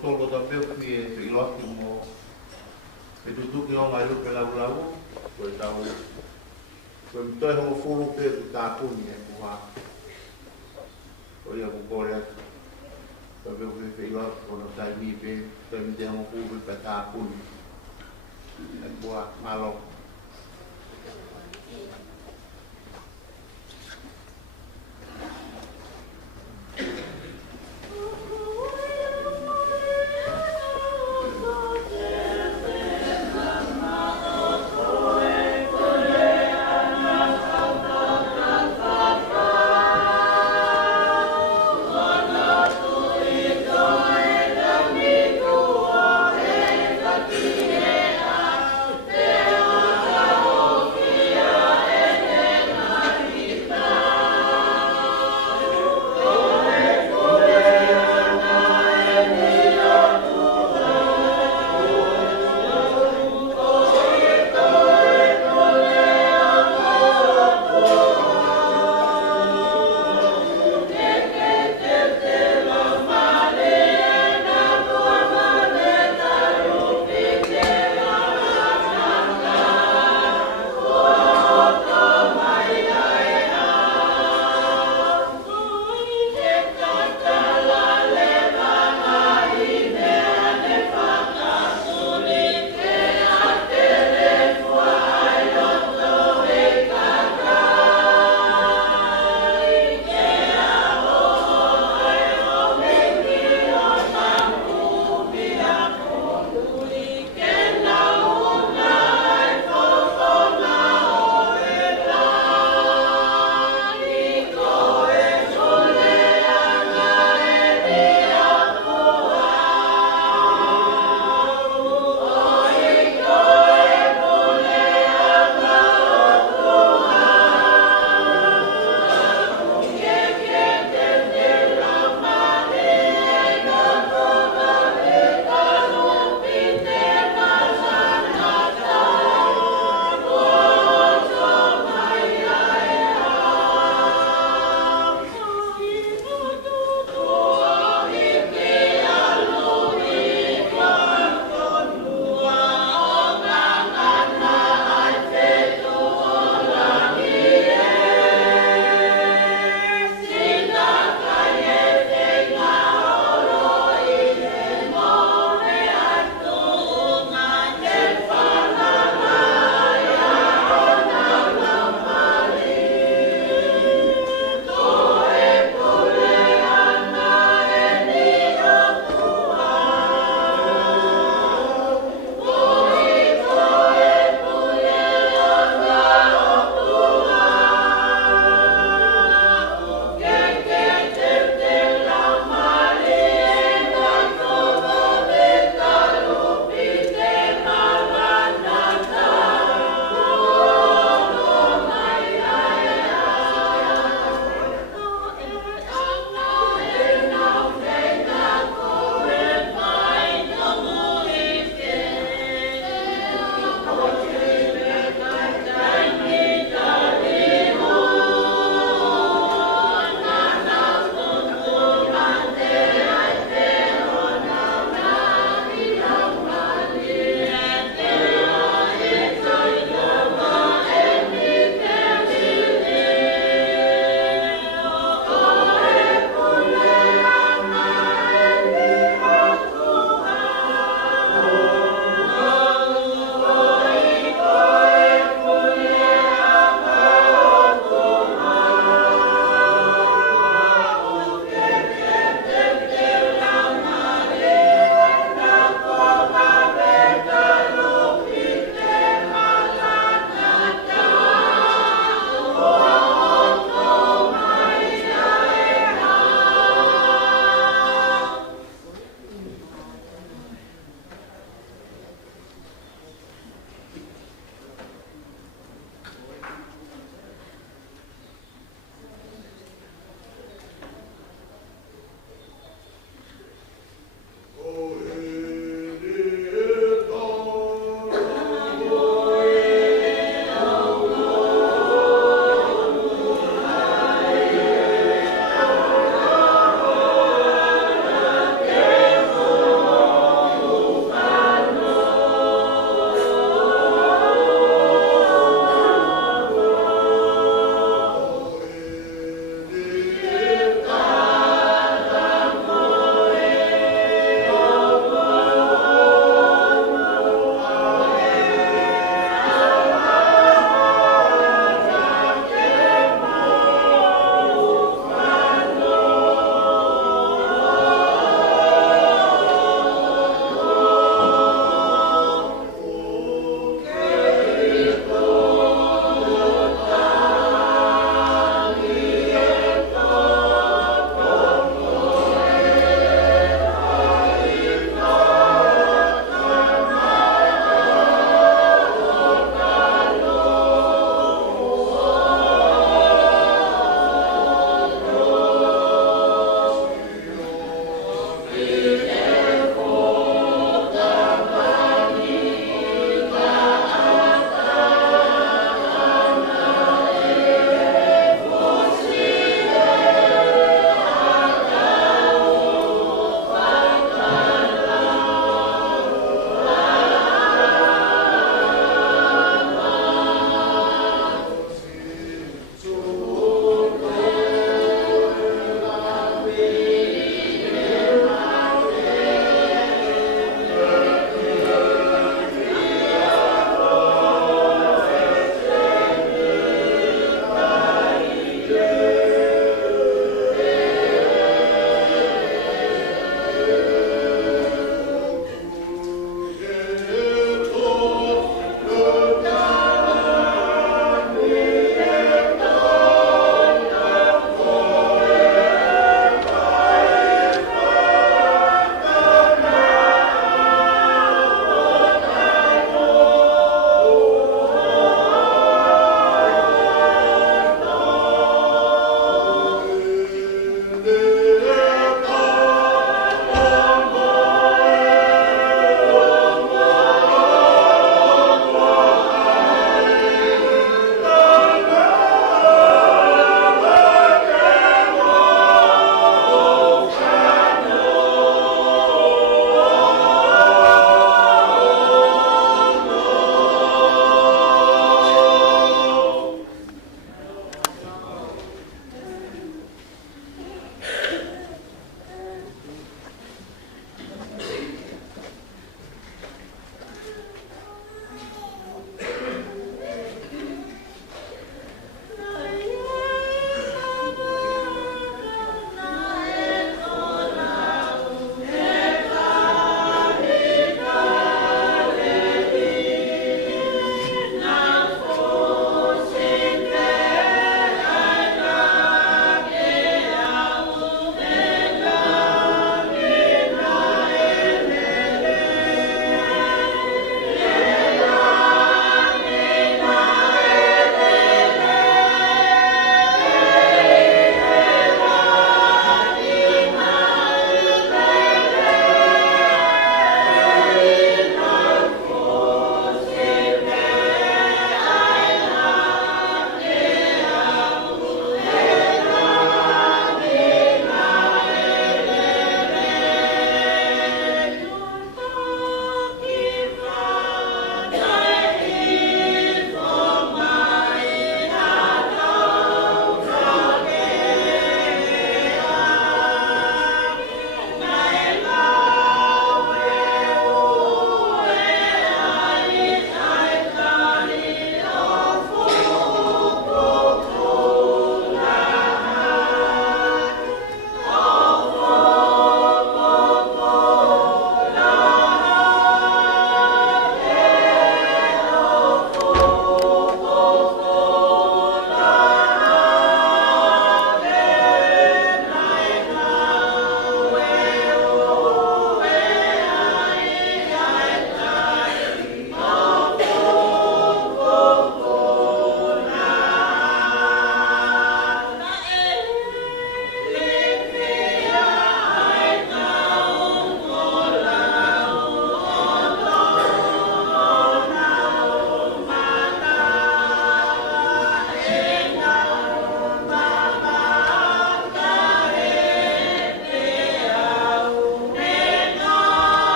tolo da peu ki e whiloaki mo Fetutuki Ongoaelupe Lavulavu, koe tau. Koe mtoi hongo furu pe ku tāpuni e kuha. Koe ia kukore atu. Koe peu ki whiloaki kono tai mi pe, koe mte hongo furu pe tāpuni. E kuha malo.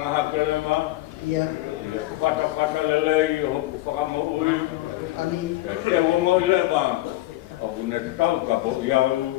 Angaha kelema. Ia. Kata lelei ho whakamoui. Ani. Te wongo leva. O kune tau ka po iau.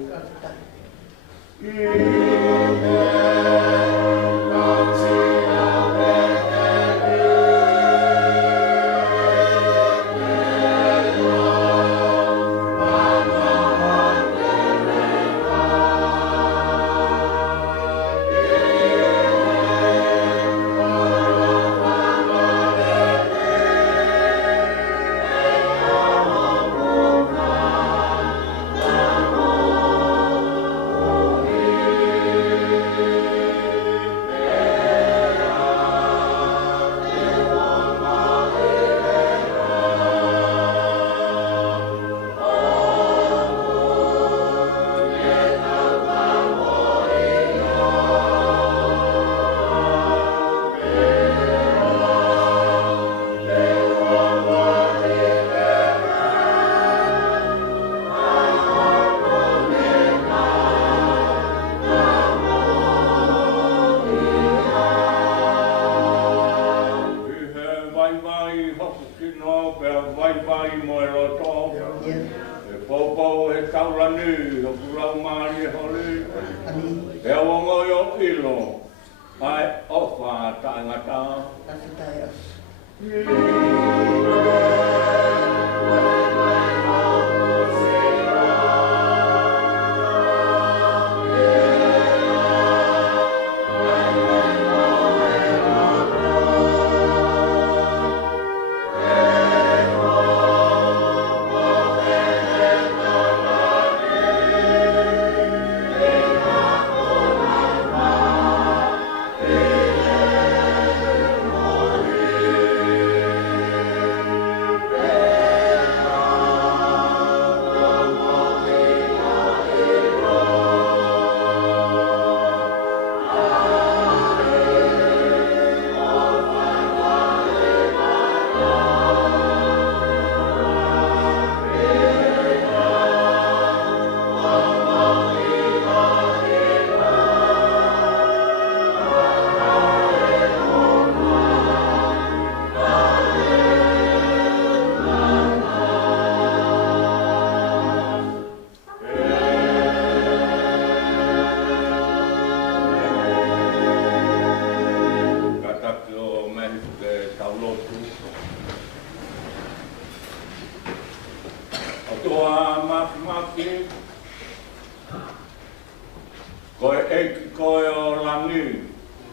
Koe Eiki koe o langi.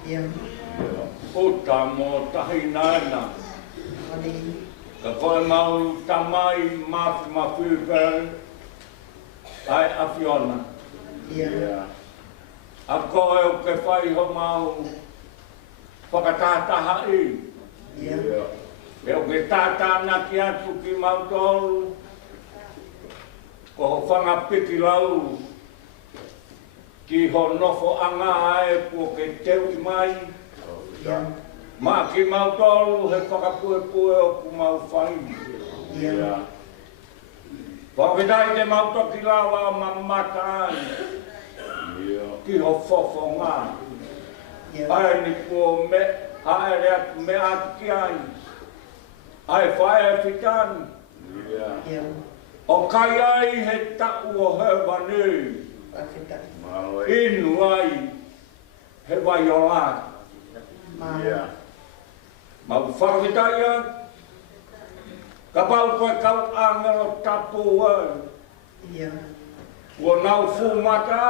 Ia. Uta mo tahinaina. Ani. Ka koe mau tamai mafiuper. Ai afiona. Ia. A koe o ke whai ho mau whakatataha i. Ia. E o ke tātāna ki atu ki mau tolu. Ko ho whangapiki lau. Ki ho nofo anga ae po ke teu i mai. Ma ki mau tolu he whakapue o ku mau whai. Ia. Whakidai te mau toki lawa mamata ai. Ki ho fofo ngā. Ai ni po me haere atu me atu ki ai. Ai whae e whitani. O kai ai he taku o hewa nui. Inu ai he wai o lā. Mau whakidai ai. Ka pau koe kau angelo tapu ai. Ua nau fumata.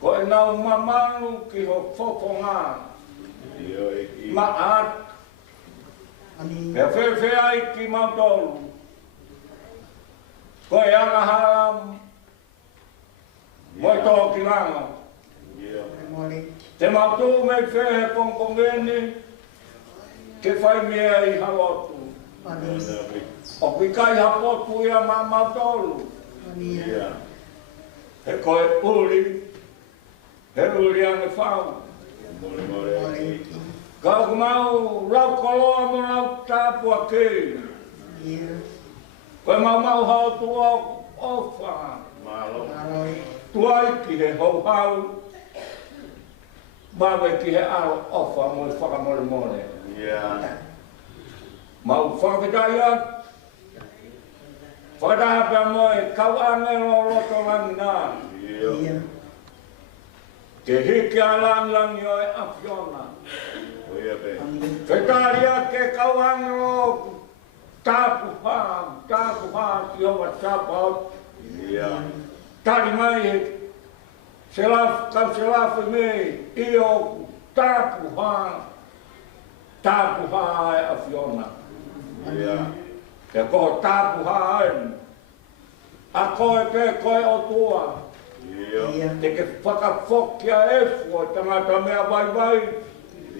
Koe nau mamanu ki ho fofo ngā. Ma at. Pea whewhe ai ki mautolu. Koe anga haram. Moi tō ki langa. Te mautu mei whehe pongkongeni. Ke whai mea i halotu. O ki kai hapotu ia ma mautolu. He koe uri. He uri ane whau. Kau mau rau koloa mo rau tāpua ki. Koe mau hau tua ofa. Tuai ki he hau hau. mawe ki he aro ofa mo whakamore more. Yeah. Mau whakawitai whakatahapea moe kau angelo roto langina. Yeah. Ke hiki alang-langi o e awhiona. Oia be. Whetaria ke kau angelo tāpuha ki hoa tāpau. Yeah. Tari mai he kau se lafu me i o tāpuha e awhiona. Yeah. Ke koho tāpuha en. A koe pe koe o tua. Yeah. Te ke whakawhokia e fua tangata mea vai.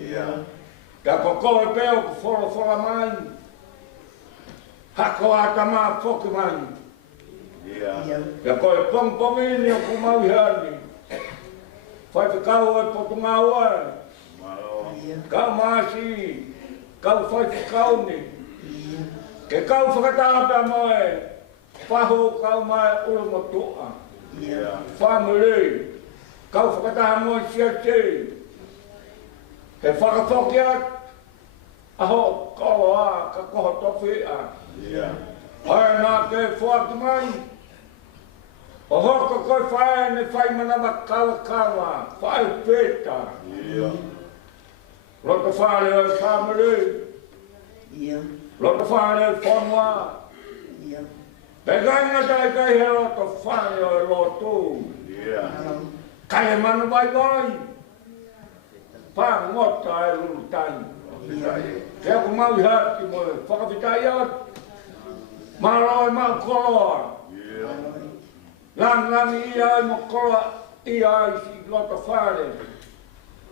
Yeah. Ka koe pe o ku whora mai. Hako ata maa whoki mai. Yeah. Ka koe pongpongi ni o ku mau hani. Whai whikau e potunga ua. Malo. Kau maasi. Kau whai whikau ni. Ke kau whakatahapea moe. Whahu kau mai urumotua. Yeah. Family. Kau whakataha moe siate. He whakawhokia. Aho koa ka koho tofi a. Yeah. Hai nā ke whaki mai. O hoko koe whae ne whai manawa kawa. Whae peta. Yeah. Roto whae o family. Yeah. Roto whae o whanua. Yeah. Peganga tai kai he roto whae o lotu. Yeah. Kai he manu vai. Pā ngota e lulutai. Te aku mau hati mo whakawhitai at. Maroi mau koloa. Yeah. Langi ia e mo koloa ia i si loto whare.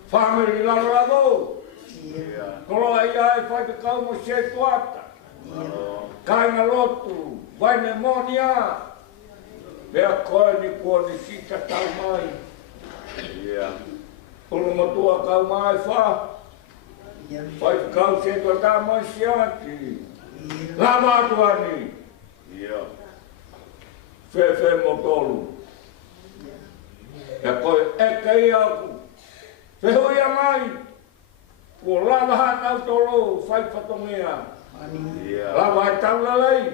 Family Lavulavu. Yeah. Koloa ia e whai te kau mo se tuata. Malo. Kainga lotu. Vai ne monia. Pea koe ni kua ni sita tau mai. Yeah. Ulu motua kau mai wha. Whai kau se tuata mai siati. Lama atuani. Yeah. Whewhe motolu. E koe eke ia aku. Whehui a mai. Ko lava hanau tolo whai whatongea. Yeah. Lava e taulalei.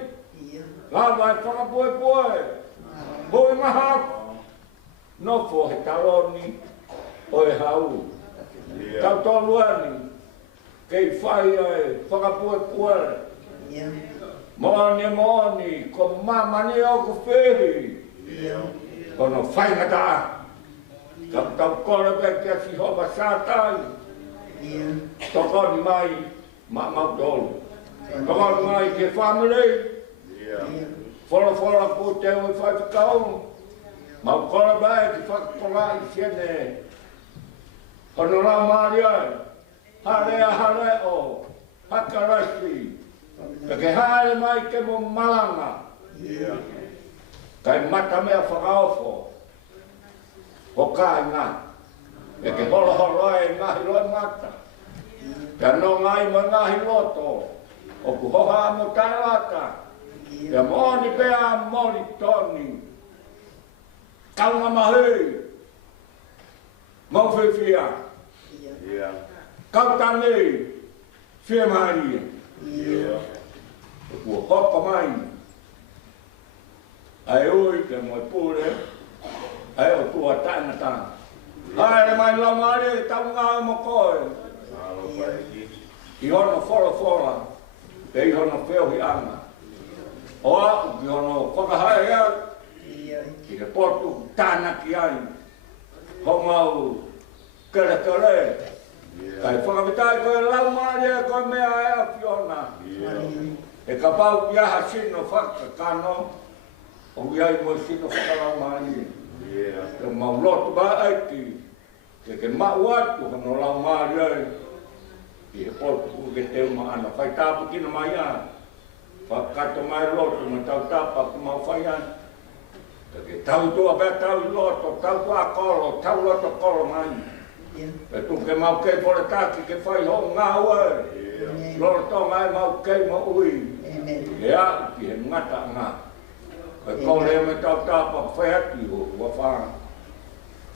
Lava e whakapoe. Hoi maha. Nofo he taloni. O e hau. Yeah. Tau tolu ani. Kei whai e whakapoe. Moni, ko mamani o ko whehi. Yeah. Kono whaingata. Tau kore pe kia si hova sātai. Toko ni mai, mau tolu. Toko ni mai ke family. Yeah. Whora ko te ui whaikau. Mau kore pe ki whakakola i siene. Kono rau maari ai. Hare o. Hakarasi. Ke haere mai ke mo malanga. Yeah. Kai mata mea whakaofo. Ho kai ngā. E ke holo e ngahi loi mata. Ka no ngai mo ngahi loto. O ku hoha mo tailata. Ka moni pea moni toni. Kaunga mahi. Mau whiwhia. Yeah. Kautani. Whia mahi. Yeah. Kua hoka mai. Ai ui ke moi pūre. Ai o tua tangata. Ai mai la mare tau ngā mo koe. Malo paiki. I hono whora. E i hono wheo hi anga. O aku ki hono whakahai ea. Ki he portu tānaki ai. Ho mau kere. Kai whakawitai koe lau mare koe mea ea whiona. Yeah. E ka pau ki aha sino whakakano. O iai mo sino whakalau mare. Yeah. Ke mau lotu ba aiki. Ke mau atu kano lau mare ai. Ki he portu ke te uma ana. Whai tāpu kina mai ana. Whakato mai lotu ma tau tāpa ku mau whai ana. Ke tau tua bea tau loto, tau tua kolo, tau loto kolo mai. E tu ke mau kei pore taki ke whai ho ngā ue. Loro tō ngai mau kei mo ui. E a ki he ngata ngā. Koe kore me tau tāpa whai ati ho ua whā.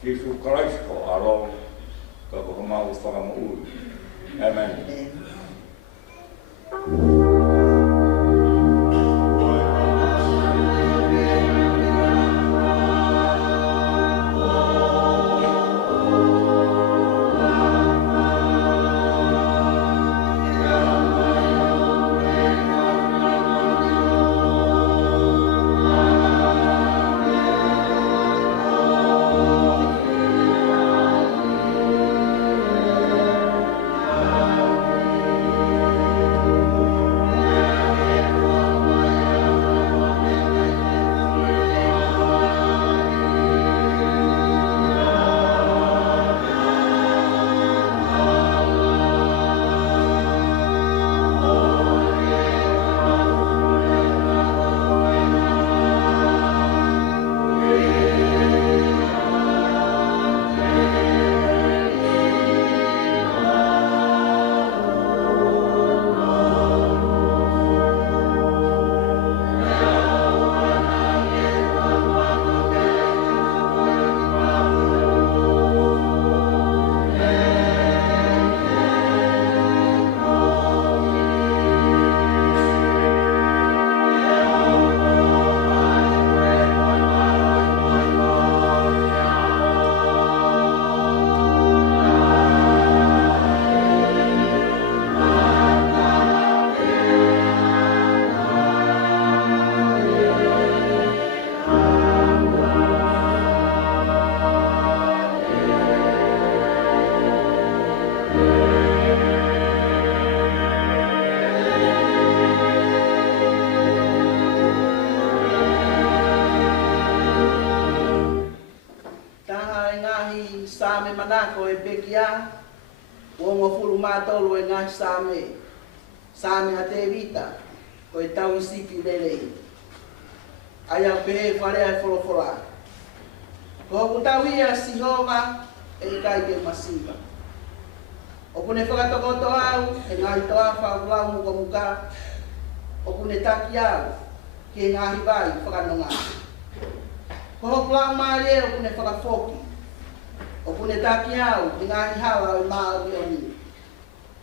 Jesu Christo alo. Koko mau whakamu. Amen. Same manako e bekia, wongo fulu matolo e ngahi same a te vita, ko e tau isiki lelei. Aya pehe wharea e wholofora. Ko hoku tau ia sihova e kai ke masiva. O kune whakatokoto au, e ngahi toa whaulau muka muka, o kune taki au, ke ngahi vai whakanonga. Ko hoku lau maari e o kune whakafoki. O kune taki au, ki ngahi hawa o maari o ni.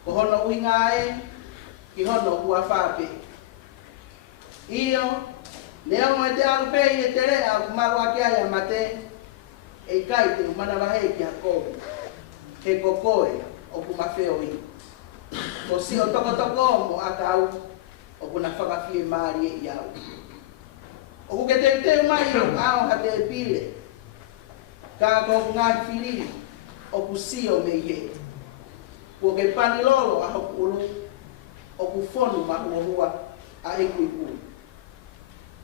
Ko hono uinga e, ki hono hua whape. Iyo, leo mo te alu pei e te rea ku maru aki aia mate, e kai te umana wahe ki hakobi. He kokoe o ku mawheo i. Ko si o toko toko mo akau, o kuna whakawhie maari e iau. O ku ke te umai o ao ha te pile. Ka ko ngai fili o ku sio me ye. Ko ke pani lolo a hoku ulu o ku fonu ma hua a e kuiku.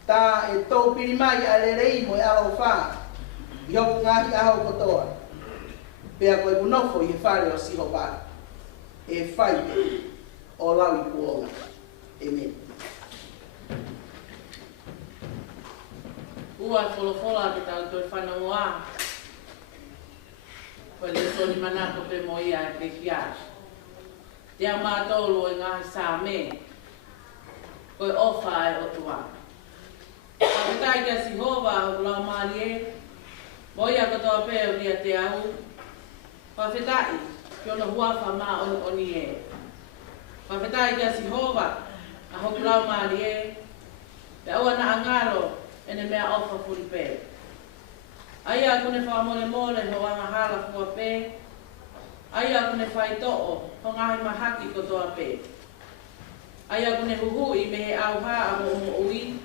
Ta e tau piri mai a lerei mo e alo wha i hoku ngahi a hau kotoa. Pea koe punofo i he whare o siho wha. E whaide o lau i kuonga. Amen. Ua wholofola te tau toi whanongoa. Koe le soni manako pe mo ia e pekias. Te au mātolo e ngahi sāme. Koe ofa e otua. Kapetai kia sihova o lau maari e. Mo ia kotoa pe o ria te au. Kapetai ki ona huafa mā oni e. Kapetai kia sihova a hoku lau maari e. Te au ana angaro ene mea ofa furi pe. Aia kune whamole mole ho anga hala kua pe. Aia kune whaitoo ho ngahi mahaki kotoa pe. Aia kune huhui me he auha a mo ui.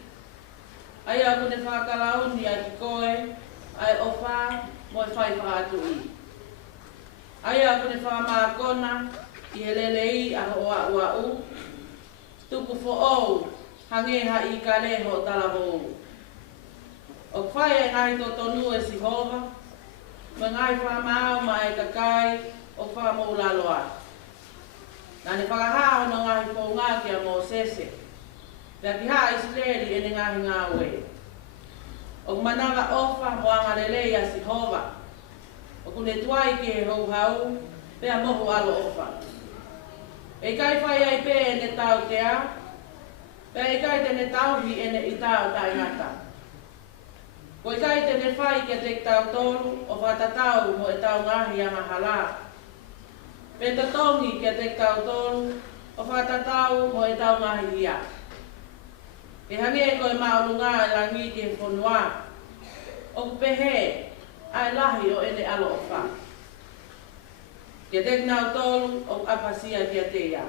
Aia kune whakalauni a ki koe, ai ofa mo e whai whaatu i. Aia kune whamakona i he lelei a hoa ua u. Tupu fo ou, hangeha i ka leho talavo. O whai e ngai to tonu e sihova, me ngai whamao ma e kakai o whamau laloa. Nane whakahao no ngahi whaunga ki a mō sese. Pea ki haa Israeli e ne ngahi ngā ue. O managa ofa mo anga lelei a sihova. O kune tuai ki e hou hau, pea mohu alo ofa. E kai whai ai pe e ne tau te a, pea e kai te ne tauhi e ne i tau tai ngata. Ko i kai te ne whai kia te tau tolu o whatatau mo e tau ngahi anga hala, Petatongi kia te tau tolu, o whatatau mo e tau ngahi ia. E hangi e koe maulunga e langi ki he whonua, o kupehe ai lahi o ene alo o wha. Kia te knau tolu o apasia kia te ia.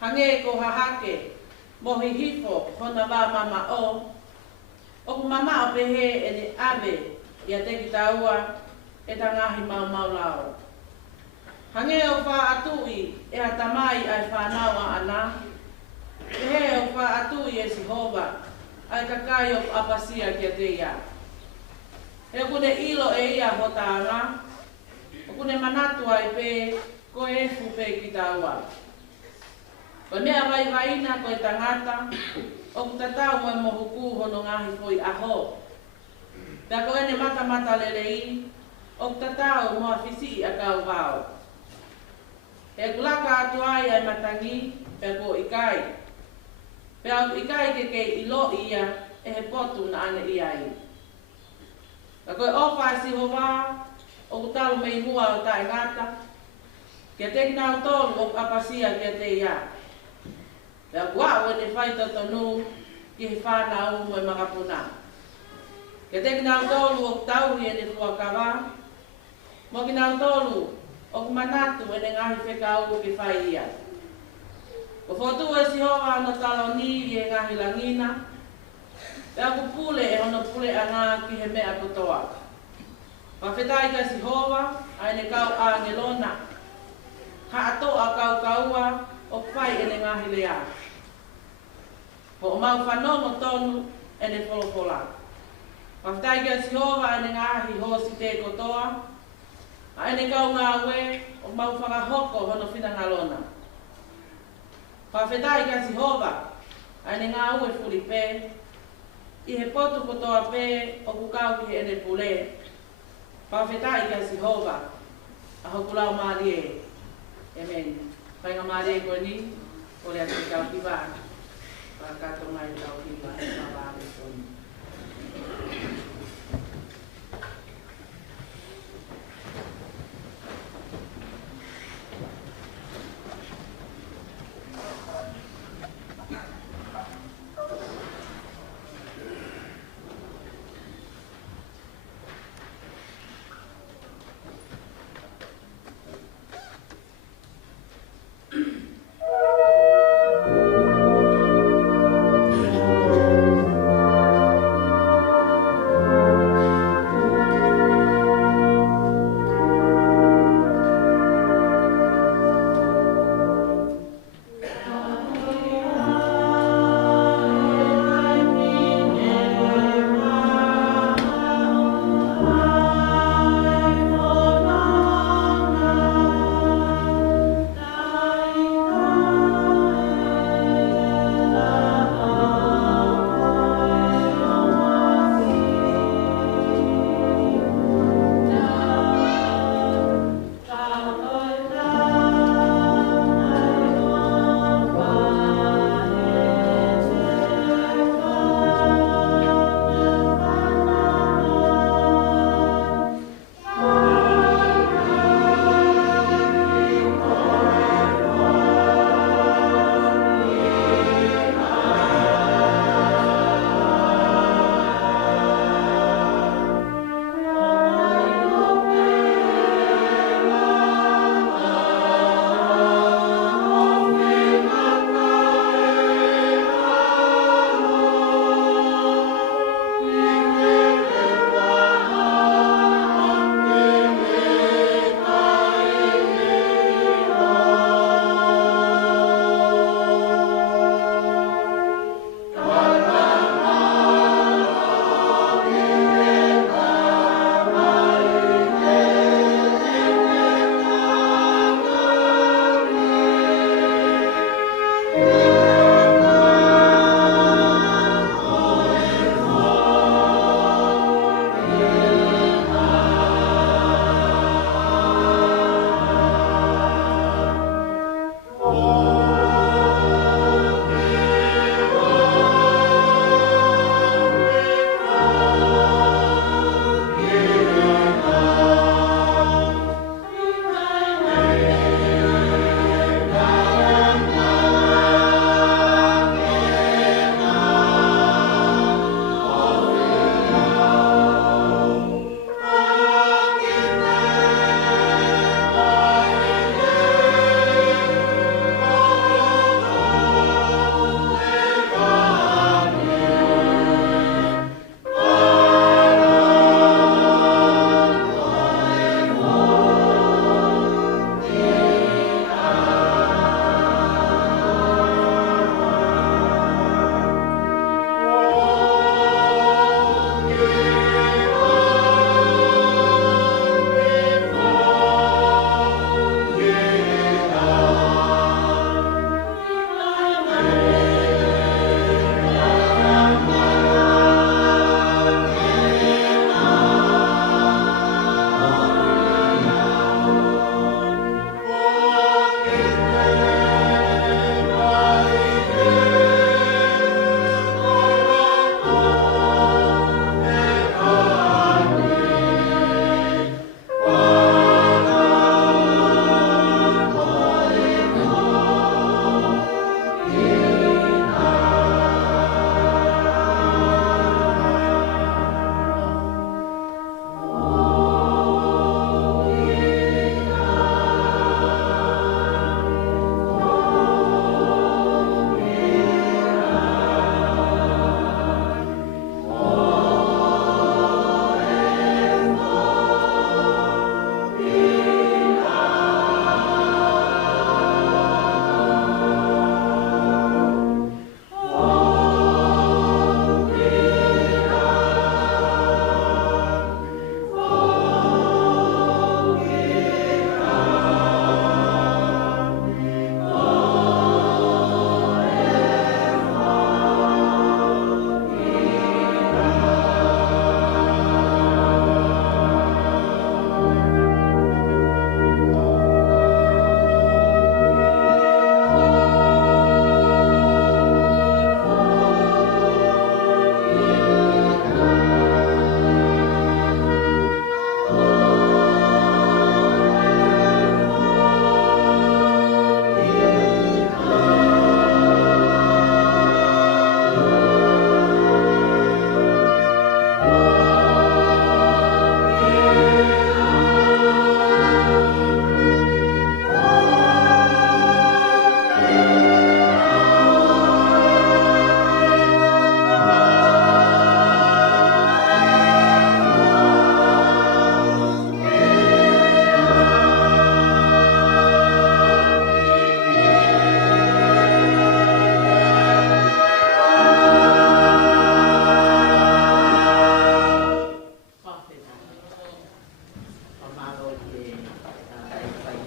Hangi e ko hahake, mohi hifo hona wā mama o ku mama o pehe ene ave ia te ki taua e ta ngahi mau mau lao. Hange o wha atui e a tamai ai whanawa ana. Pehe o wha atui e Sihova ai kakai o apasia kia te ia. E kune ilo e ia hotanga, o kune manatu ai pe ko e fupe ki taua. Ko mea vai vaina ko e tangata, o ku tatau mo e mohuku hono ngahi foi aho. Ta ko ene mata mata lelei, o ku tatau mo a fisi a kau vau. E kulaka atu ai ai matangi, pe ko ikai. Pe au ikai ke kei ilo ia, e he potu na ane iai. Ta koe ofa Sihova, o ku talu mei mua o tae ngata, kia te kinau tolu o apasia kia te ia. Pe au wau ene whai totonu, ki he whanau mo e makapuna. Kia te kinau tolu o tauhi ene fuakawa, mo kinau tolu, o kumanatu ene ngahi whekau ki whai ia. Ko whotu e Sihova ana taloni i e ngahi langina, pea kupule e hono pule anga ki he mea kotoa. Whawhetai ka Sihova, aine kau a ngelona, ha ato a kau kaua o whai ene ngahi lea. Ko o mau whanongo tonu ene wholopola. Whawhetai ka Sihova ene ngahi hosi te kotoa, aine kau ngā we o mau whakahoko hono whinangalona. Whawhetai ka Sihova, aine ngā ue furi pē, i he potu kotoa pē o kukau ki ene pule. Whawhetai ka Sihova, a hokulau Marie. Amen. Whainga Marie koe ni, o rea te kau kiwa. Whakato mai kau kiwa, mawāre koe ni.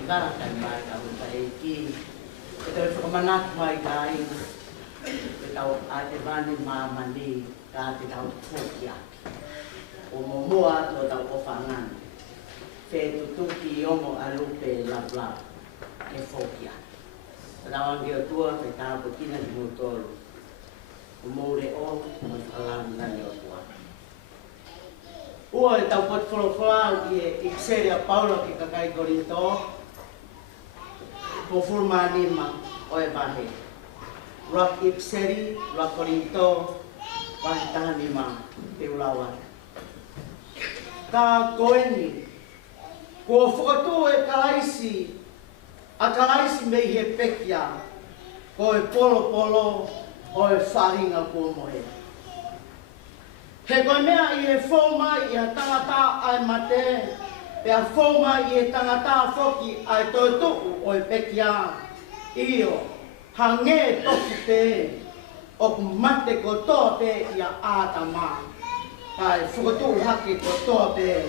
Ngara kai mai ka o ka Eiki. E te whakamanatu mai ka aina. E tau a te vani mamani ka te tau tōki aki. O momoa to tau o whangani. Fetutuki Ongoaelupe Lavulavu ke whoki aki. Tanawangi o tua te tāpo kina ki motoro. O moure o, mo whalamu nani o tua. Ua e tau pot wholowholau ki e Ipseri a Paulo ki kakai Korinto. Po fulmanima o e vahe. Rak Ipseri, rak Korinto, vahe tahanima te ulawa. Ka koeni, ko whakatu e kalaisi, a kalaisi mei he pekia, ko e polo o e wharinga ko mohe. He koe mea I he whauma I a tangata ai mate, pe a whauma I he tangata whoki ai toituku o e pekia, io, hange toki te, o ku mate ko tō te I a ātama, kai whakatu hake ko tō te,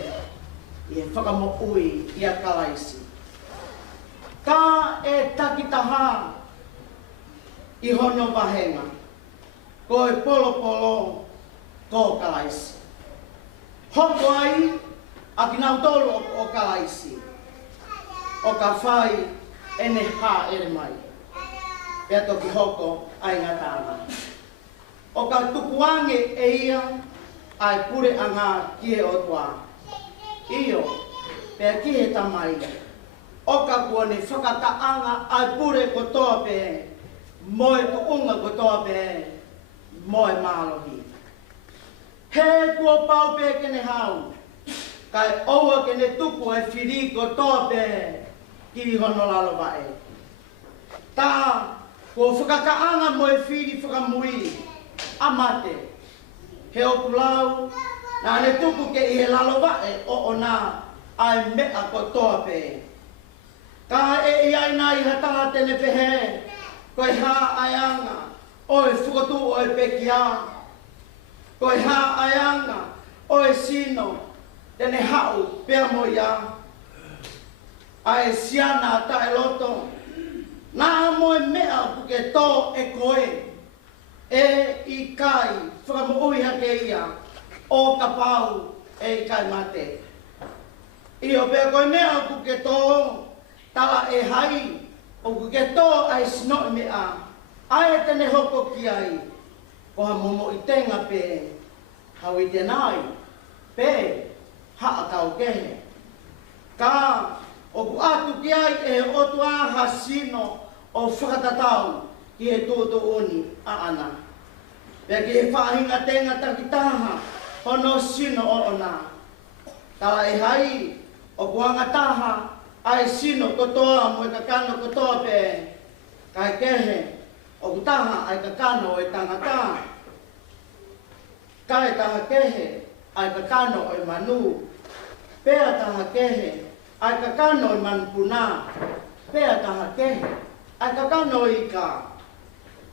I e whakamo ui I a kalaisi. Ka e takitaha I hono wahenga, ko e polo ko kalaisi. Hoko ai, a ki nau tolu o kalaisi. O ka whai ene ha ere mai. Pea toki hoko ai ngatana. O ka tukuange e ia, ai pure anga ki he otua. Io, pea ki he tamai. O ka kuone whakataanga ai pure ko toa pe, moe tuunga ko toa pe, moe mālohi. He kua pau pe kene hau, kai oua kene tuku e whiri ko toa pe, ki hono lalo wae. Tā, kua whakakaanga moe whiri whakamui, amate, he oku lau, nā ne tuku ke I he lalo wae o ona ai mea ko toa pe. Ka e iai nā I hatanga tene pehe, koe hā aianga, oe whukatu oe pekia, koe hā aianga, oe sino, tene hau pea mo ia, ae siana ta e loto, nā moe mea puke tō e koe, e I kai whakamo ui hake ia, o ka pau e I kai mate. I o pea koe mea puke tō, tala e hai, o kuke tō ai sino I mea, ai tene hoko ki ai, ko ha momo I tenga pe, hau I tenai, pe, haa kau kehe. Ka, o ku atu ki ai e otu aha sino o whakatatau ki he tūtu uni a ana. Pea ki he whahinga tenga takitaha, hono sino o ona. Tala e hai, o ku angataha, ai sino kotoa mo e kakano kotoa pe, kai kehe, o kutaha ai kakano e tangata. Kai taha kehe, ai kakano e manu. Pea taha kehe, ai kakano e manpuna. Pea taha kehe, ai kakano I ka.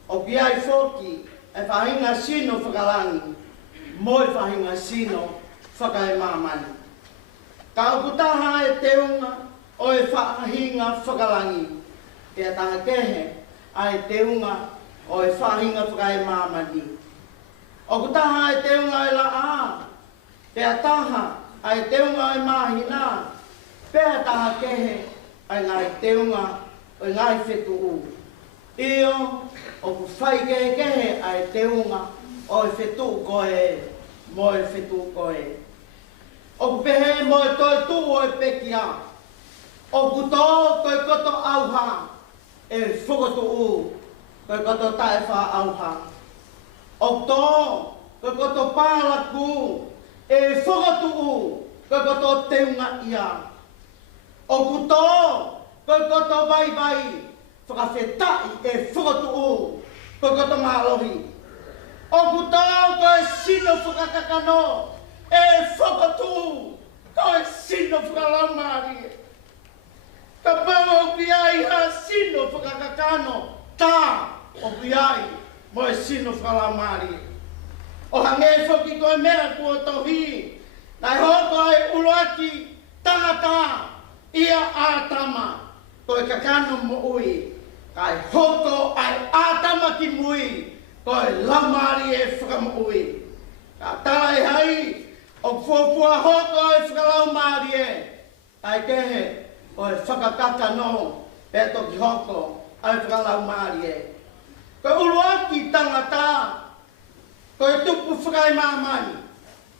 O ki ai foki, e whahinga sino whakalangi, mo e whahinga sino whakae mamani. Ka o kutaha e teunga, o e whahinga whakalangi, pea taha kehe, ai teunga o e whahinga whakae mamani. O kutaha e teunga e la a, pea taha ai teunga e mahina, pea taha kehe, ai ngai teunga o ngai whetu. Io, o ku whai kehe ai teunga o e whetu koe, mo e whetu koe. O ku pehe mo e toi tu o e pekia, o ku tō koe koto auha, e whukotu u, koe koto taewha auha. O tō koe koto pālaku, e whukotu u, koe koto teunga ia. O ku tō koe koto vai, whakawhetai e whukotu u, koe koto mālohi. O ku tō koe sino whakakakano, e whukotu u, koe sino whakalamari. Ka pau ki ai ha sino whakakakano, tā o ki ai mo e sino whakalamari. O hange whoki koe mea kua tohi, nai hoko ai uruaki tangata ia ātama, koe kakano mo ui, kai hoko ai atama ki mui, koe lamari e whakamo ui. Ka tae hai, o fuafua hoko e whakalau mari e, ai kehe, koe whakakaka no, e toki hoko, ai whakalau mari e. Koe uruaki tangata, koe tupu whakai mamani,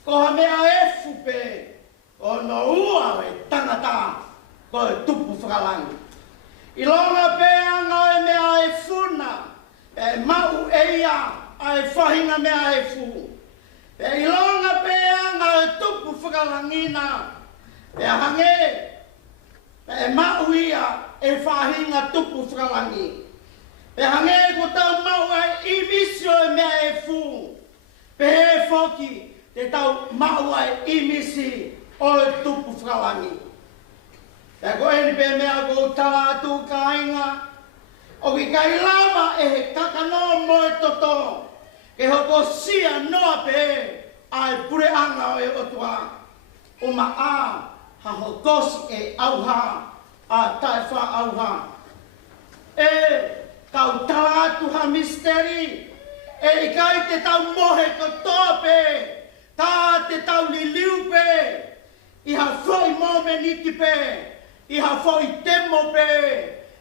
koha mea e fupe, o no ua e tangata, koe tupu whakalangi. I longa peanga e mea e funa, e mau e ia, a e whahinga mea e fu. I longa peanga e tupu whakalangina, e hange, e mau ia, e whahinga tupu whakalangi. E hange ko tau mau e imisio e mea e fu, pe he foki, te tau mau e imisi o e tupu whakalangi. E ko eni pe mea ko tala atu ka inga, o ki kai lama e he kakano mo e toto, ke hoko sia noa pe ai pure anga o e otua. O ma a ha hokosi e auha, a tae wha auha. E kau tala atu ha misteri, e i kai te tau mohe ko tope, tā te tau liliu pe, i ha foi mo me niki pe, i ha foi temo pe,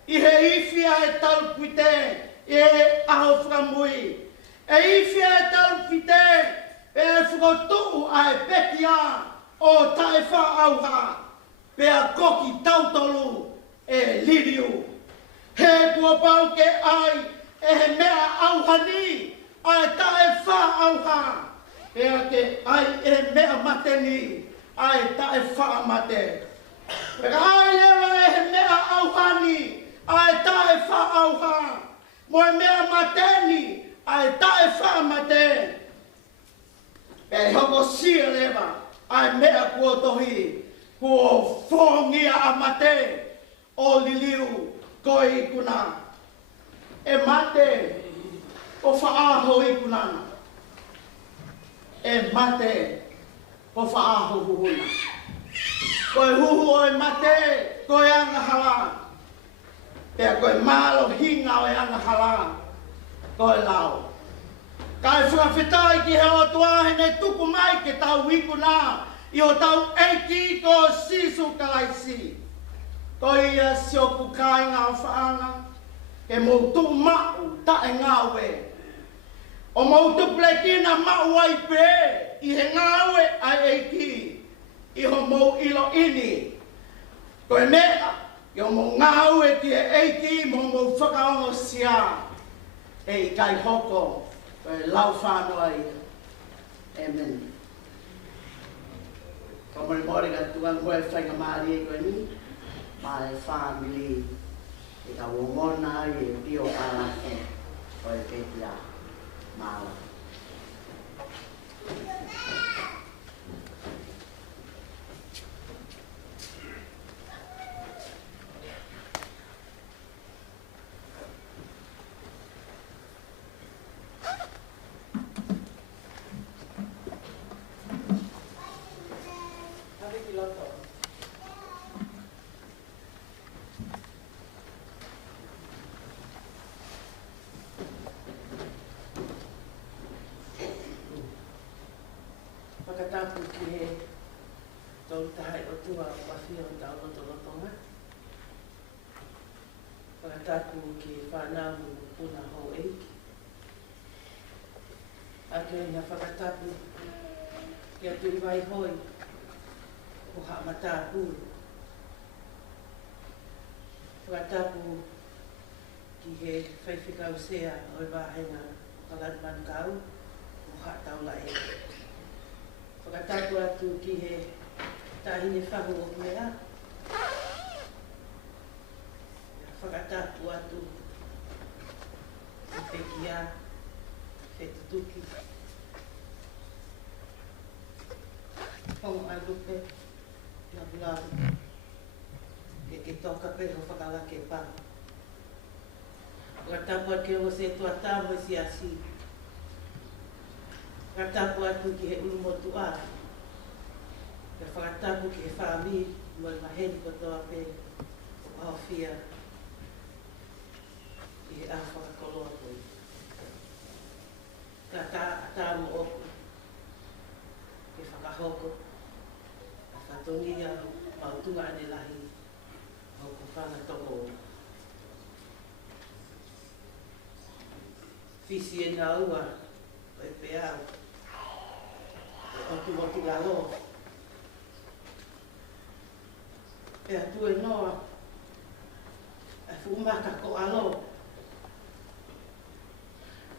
i he ifia e tau pite, e aho whamui. E ifia e tau pite, e whakotuu ai pekia o tae wha auha, pe a koki tautolu e liriu. He kua pau ke ai, e he mea auhani, ai tae wha auha, pe a ke ai e mea mateni, ai tae wha mate. Peka ai lewa e he mea auhani, ai tae wha auha. Moe mea mateni, ai tae wha mate. Pe hoko sia lewa, ai mea kua tohi, kua whongia a mate, o liliu, koe ikuna. E mate, o whaaho ikunana. E mate, o whaaho huhuna. Koe huhu o e mate, koe anga hala. Pea koe malo hinga o e anga hala, koe lao. Kai whakawhitai ki he o tuahine tuku mai ke tau ikuna, i o tau Eiki ko sisu kalaisi. Koe ia sioku kai ngā whaanga, ke moutu mau tae ngāwe. O moutu plekina mau ai pe, i he ngāwe ai Eiki. I ho mou ilo ini. Koe mea, i ho mou ngāue ki e Eiki mo mou whakaongo sia. E i kai hoko, koe lau whānua ia. Amen. Ko mori ka tuan koe whaika maari e koe ni, mai family. E ka wongona i e Ppolokalama koe petia mala. Whakatapu ki he tau tahai o tua whawhia o tau lotonga. Whakatapu ki whanau puna ho Eiki. Ake nga whakatapu ki atu i wai hoi o ha mata pūru. Whakatapu ki he whaiwhikau sea o i wāhenga kalatman kau o ha taula e. Whakatapu atu ki he tahine whahu o mea. Whakatapu atu ki pekia, Fetutuki Ongoaelupe Lavulavu. Ke toka pe ho whakalake pā. Whakatapu atu o se tuatā mo si asi. Whakatapu atu ki he ulumotu a. Whakatapu ki he whāmi mo i maheni kotoa pe o awhia i he aha whakakoloa koe. Ka tā mo oku, ke whakahoko, a whatongia mautunga ane lahi, o ko whanga toko. Fisi e nā ua, o e peau, e otu motu la lo. E atu e noa, e whuumaka ko alo.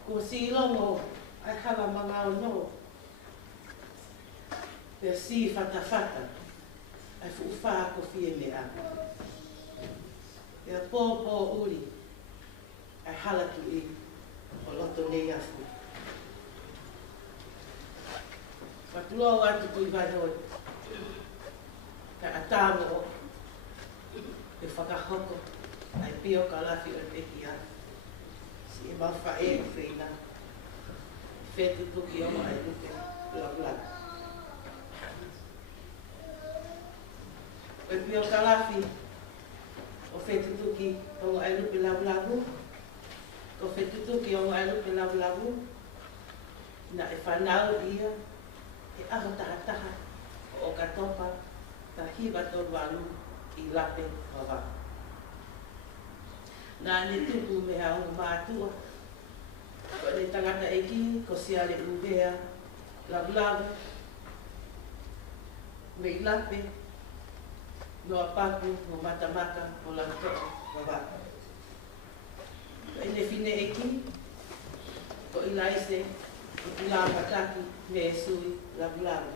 Ko si longo, ai hala mga o no. E si fata, ai whuuwha ko fie mea. E pō uri, ai hala ki i, o loto nei afu. Watulo atu tui vadoi, ka atamo o, e whakahoko, ai pio ka lafi o peki a. Si e mawha e whina, Fetutuki Ongoaelupe Lavulavu. E pio ka lafi o Fetutuki Ongoaelupe Lavulavu, ko Fetutuki Ongoaelupe Lavulavu, na e whanau ia, e aho taha o katopa, ta hiwa tō walu i lape wawa. Nā ne tuku me hao mātua, ko ne tangata Eiki, ko siare uvea, Lavulavu, me i lape, noa paku, mo matamaka, o lantoa wawa. Ko e ne whine Eiki, ko i laise, o i la pataki, me e sui Lavulavu.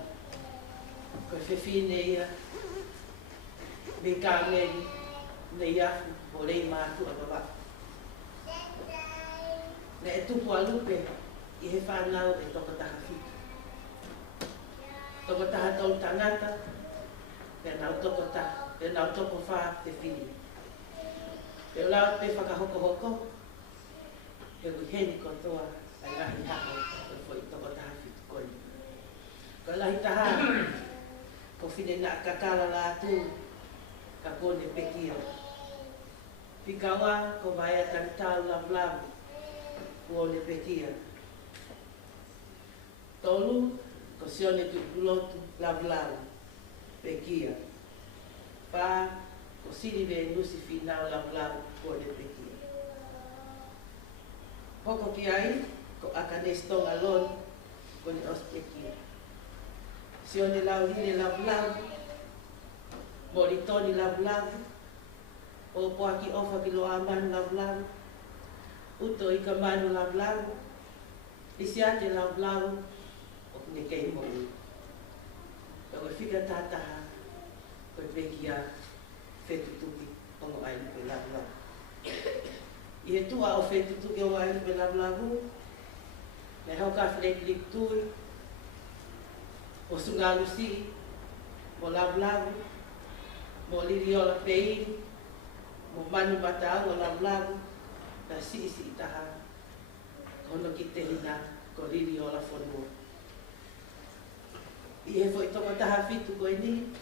Ko e whiwhine ia, me ka meri, ne iafu, o rei mātua wawa. Ne e tupu alupe, i he whanau e toko taha whitu. Toko taha tau tangata, pe nau toko taha, pe nau toko wha te whini. Pe lau pe whakahoko, pe uheni kotoa, ai rahi hako, e fo i toko taha whitu koi. Ko lahi taha, ko whine na kakala la atu, ka kone pekia. Pikawa ko vai atantau Lavulavu, ko ne pekia. Tolu, ko sione tu pulotu Lavulavu, pekia. Pa, ko sirive nusi finau Lavulavu, ko ne pekia. Hoko ki ai, ko akanestonga lon, ko ne os pekia. Sione laurine Lavulavu, moritoni Lavulavu, o poaki ofa kilo amanu Lavulavu, uto I ka manu Lavulavu, isiate Lavulavu, o ne kei mo'u. Ko e whika tātaha, ko e pekia Fetutuki Ongoaelupe Lavulavu. I he tua o Fetutuki Ongoaelupe Lavulavu, me hau ka wheneklik tui, o sungalusi, mo Lavulavu, mo liriola peiri, mo manu matau o Lavulavu, na si taha, hono ki te hina, ko liriola whanua. I he fo I toko taha whitu koe ni,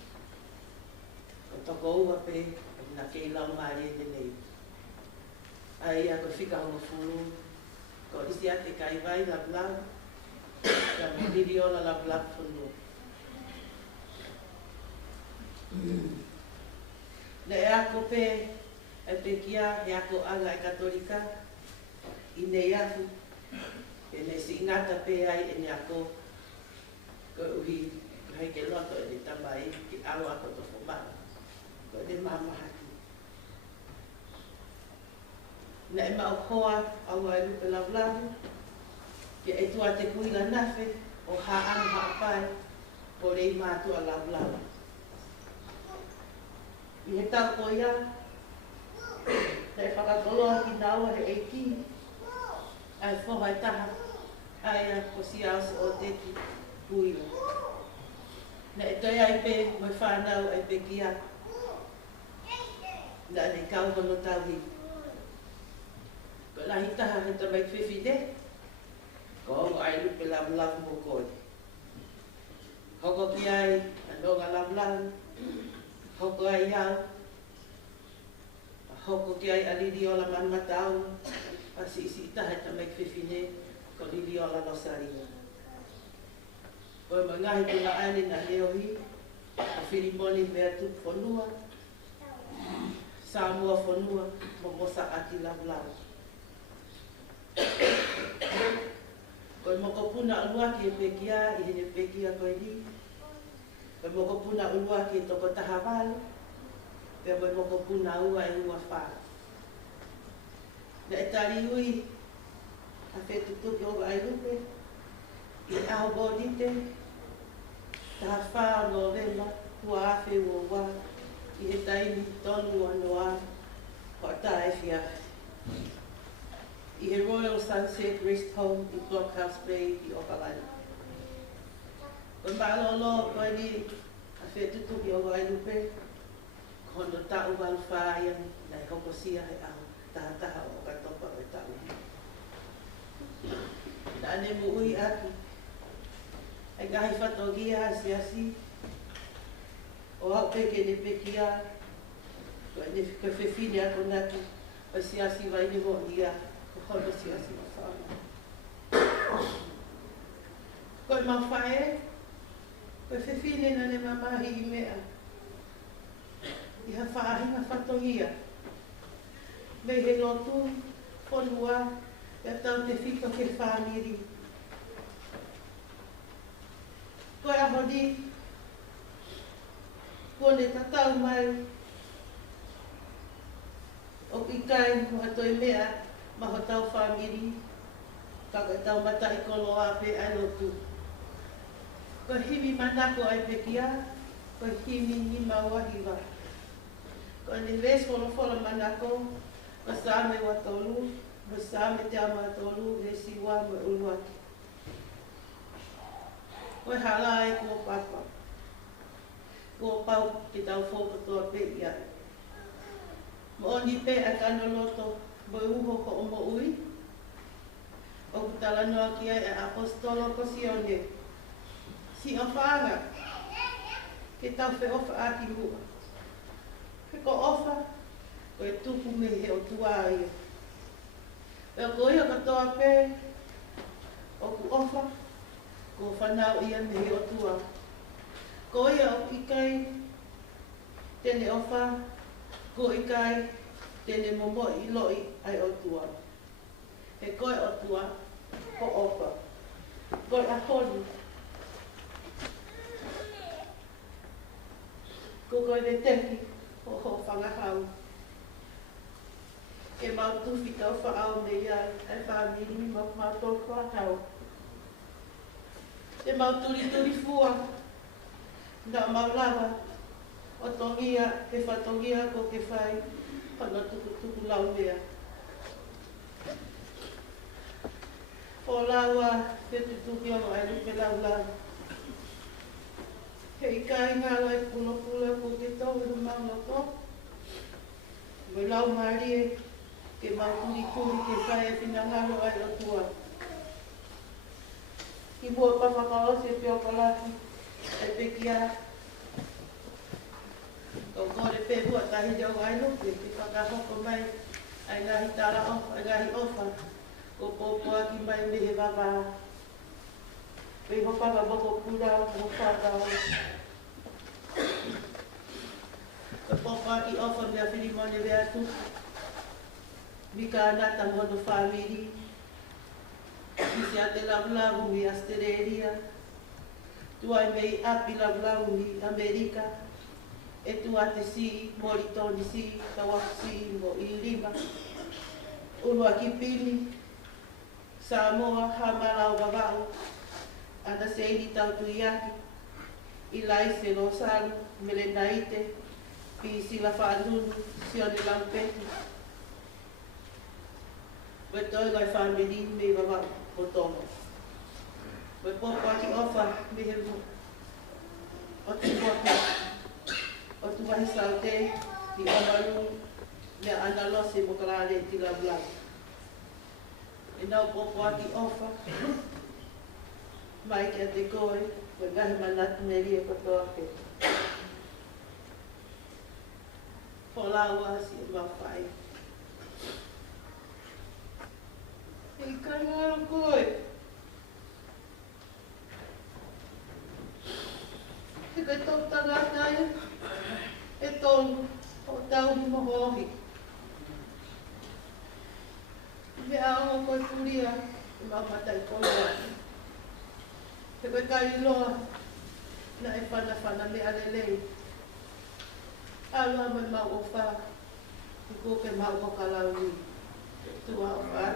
ko toko ua pe, na kei lau maare ne nei. Ai a ko whika hongo furu, ko isi ate kai vai Lavulavu, ka mo liriola Lavulavu whanua. Na e ako pe, e pekia, e ako anga e katolika, I nei afu, e ne si ingata pe ai e ne ako, ko uhi, hei ke loto e ne tamai, ki awa ako to whamara, ko ne mamahaki. Na e mau hoa, Ongoaelupe Lavulavu, ki e tua te kuila nafe, o haanu haapai, po rei mātua Lavulavu. I he tau ko ia, te whakatoloa ki naua he Eiki, ai whohai taha, ai a ko si ausi o teki puila. Na e toi ai pe, mai whanau ai pe kia, na ne kau hono tawi. Ko lahi taha he tamai whiwhine, ko Ongoaelupe Lavulavu mo koe. Hoko ki ai, anonga Lavulavu, hoko ai au, hoko ke ai aliri ola manmatau, a si tahe ta mai whiwhine, ko liri ola no saringa. Koe mangahi tuna ane na leohi, a whirimoni mea tupu whanua, Samoa whanua, mo mosa ati Lavulavu. Koe moko puna ulua ki e pekia, i hene pekia koe ni. Koe moko puna ulua ki e toko taha wale, pia koe moko puna ua e ua whaa. Na e tari ui, a Fetutuki Ongoaelupe, i aho bodite, taha whaa no rema, tua awhi ua wā, i he taimi tonu anoa, ko a tae whiawhi. I he Royal Sunset Rest Home i Blockhouse Bay i Ppolokalama. Koe maalolo koe ni a Fetutuki Ongoaelupe, ko hono tau walu whaia na e hokosia he au taha o katopa o tau. Na ane mu ui aki, e ngahi whatogia asi, o au peke ne pekia, koe ne whiwhine ako naki, o siasi vai ne mo ia, ko hono siasi ma whaana. Koe mawhae, koe whiwhine na ne mamahi I mea, I ha whaahinga whatogia, mei he lotu, whanua, e tau te whiko ke whaniri. Koe aho ni, kone tatau mai, o ki kai mo hatoi mea, maho tau whamiri, kaka tau mata I kolo ape ai lotu. Koe himi manako ai pekia, koe himi ni mauahiwa. Koe ne ves wholo manako, ma same watolu, ma same te ama tolu, he siwa mo uluaki. Koe hala e kua papa. Kua pau ki tau whokotoa pe ia. Mo oni pe a kanoloto, mo uho ko o mo ui. O kutala noa ki ai a apostolo ko sione. Si o whaanga, ke tau whi ofa aki mua. Ke ko ofa, ko e tupu me he o tua ia. E o ko ia katoa pe, o ku ofa, ko whanau ia me he o tua. Ko ia o ikai, tene ofa, ko ikai, tene momo I loi ai o tua. He koe o tua, ko ofa. Koe a honu. Ko koe de teki, ho whangahau. Ke mau tuwhi tau whaau me iai, ai whamiri ma mātou whātau. Te mau turi fua, na mau lava, o tongia, ke whatongia ko ke whai, pana tuku lau mea. Ko laua, Fetutuki Ongoaelupe Lavulavu. He ikai ngalo e pulo ko ke tau e rumanga ko. Me lau marie, ke mau kuri ke whai e whina ngalo ai o tua. Ki mua papakao se Ppolokalama e pekia. Kau kore pe hua tahi de Ongoaelupe, ki whakahoko mai, ai ngahi tara ofa, ai ngahi ofa. Ko popoa ki mai me he wawa. Pei hopaka moko pura, mo whakao. Ko popoa ki ofa mea whirimone rea tu. Mika anata mono whamiri. Isi a te Lavulavu mi Australia. Tuai mei api Lavulavu mi Amerika. E tu a te si, Moritoni si, Tawaku si, mo I lima. Unua ki pili. Samoa, Hamalau Vavau. Ana se ini tau tuiaki. I laise lo salu, mele naite. Pi sila whaanunu, sione lampeti. Koe toi gai whamiri me Vavau, o tono. Koe popo aki ofa, me he mu. O tu popo. O tu wahi saute, I omaru, me ana lose mo kalare ti Lavulavu. E nau popo aki ofa. Mai kia te koe, koe ngahi manatu me ria katoa ke. Polawa si Mawhai. E kainga koe. E kai tau tangata e tonu o tau ni mohohi. Me ao koe puria e mamatai koea. E kai kai loa na e whana le alelei. Ala mai mau o wha. I ko ke mau o kalauri. Tua o wha.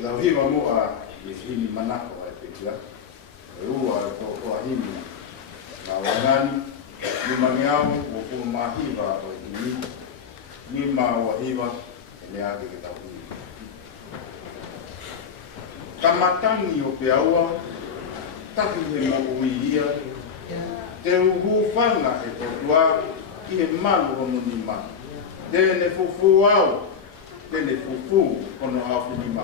Lau hiwa mua i hini manako ai pekila. E ua e tō hini. Na wangani, ni mangiau o kua mahiwa o hini. Ni ma o hiwa e ne ake ke tau hini. Kamatangi o pe aua, taki he mo uiia. Te uhu whanga e totua ki he malu hono ni ma. Tēne fufu au, tēne fufu hono au ni ma.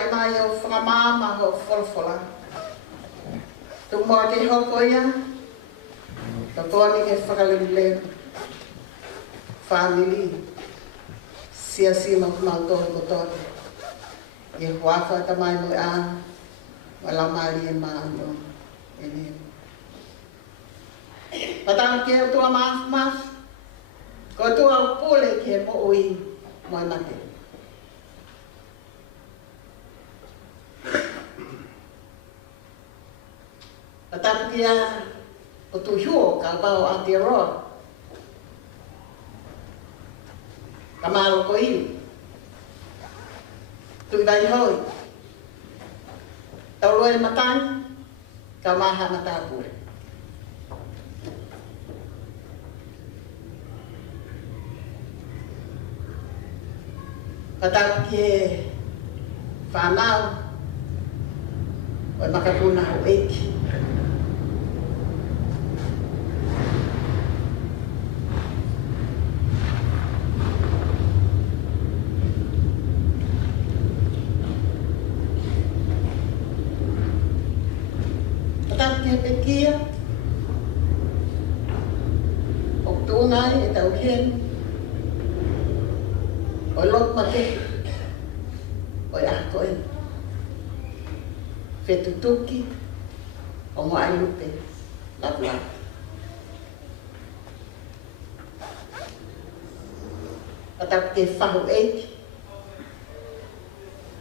le mai o whakamama ho wholawhola. Tu mua ke hoko ia, ka toani ke whakalelu family, sia ma kumau tohi kotori. E huafa ta mai mo a, wala mali e maano, e ni. Patang ke tua maaf, ko tua pule ke mo ui mo mate. Patang kia o tu huo ka bao a te roa. Kamalo ko iu. Tui vai hoi. Tau loe matani, ka maha matapure. Patang ke whanau, o makapuna ho Eiki. Pekia o tunai e tau hen o lot mate o ako e Fetutuki Ongoaelupe Lavulavu atap ke whahu Eiki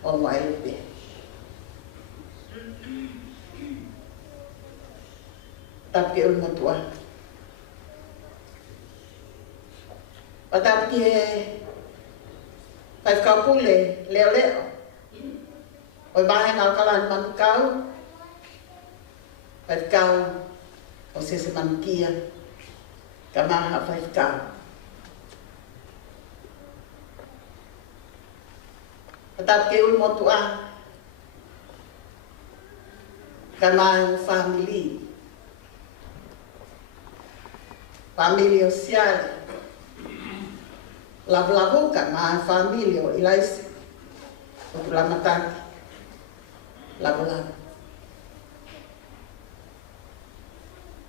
Ongoaelupe tap ke ulmo tua. Patap ke kau pule leo. Oi bahe ngau kalan manukau. Kau o sese manukia. Kamaha kau. Patap ke ulmo tua. Kamaha family. Família social, Lavulavu ka ma família o ilaisi, Ppolokalama Malanga, Lavulavu.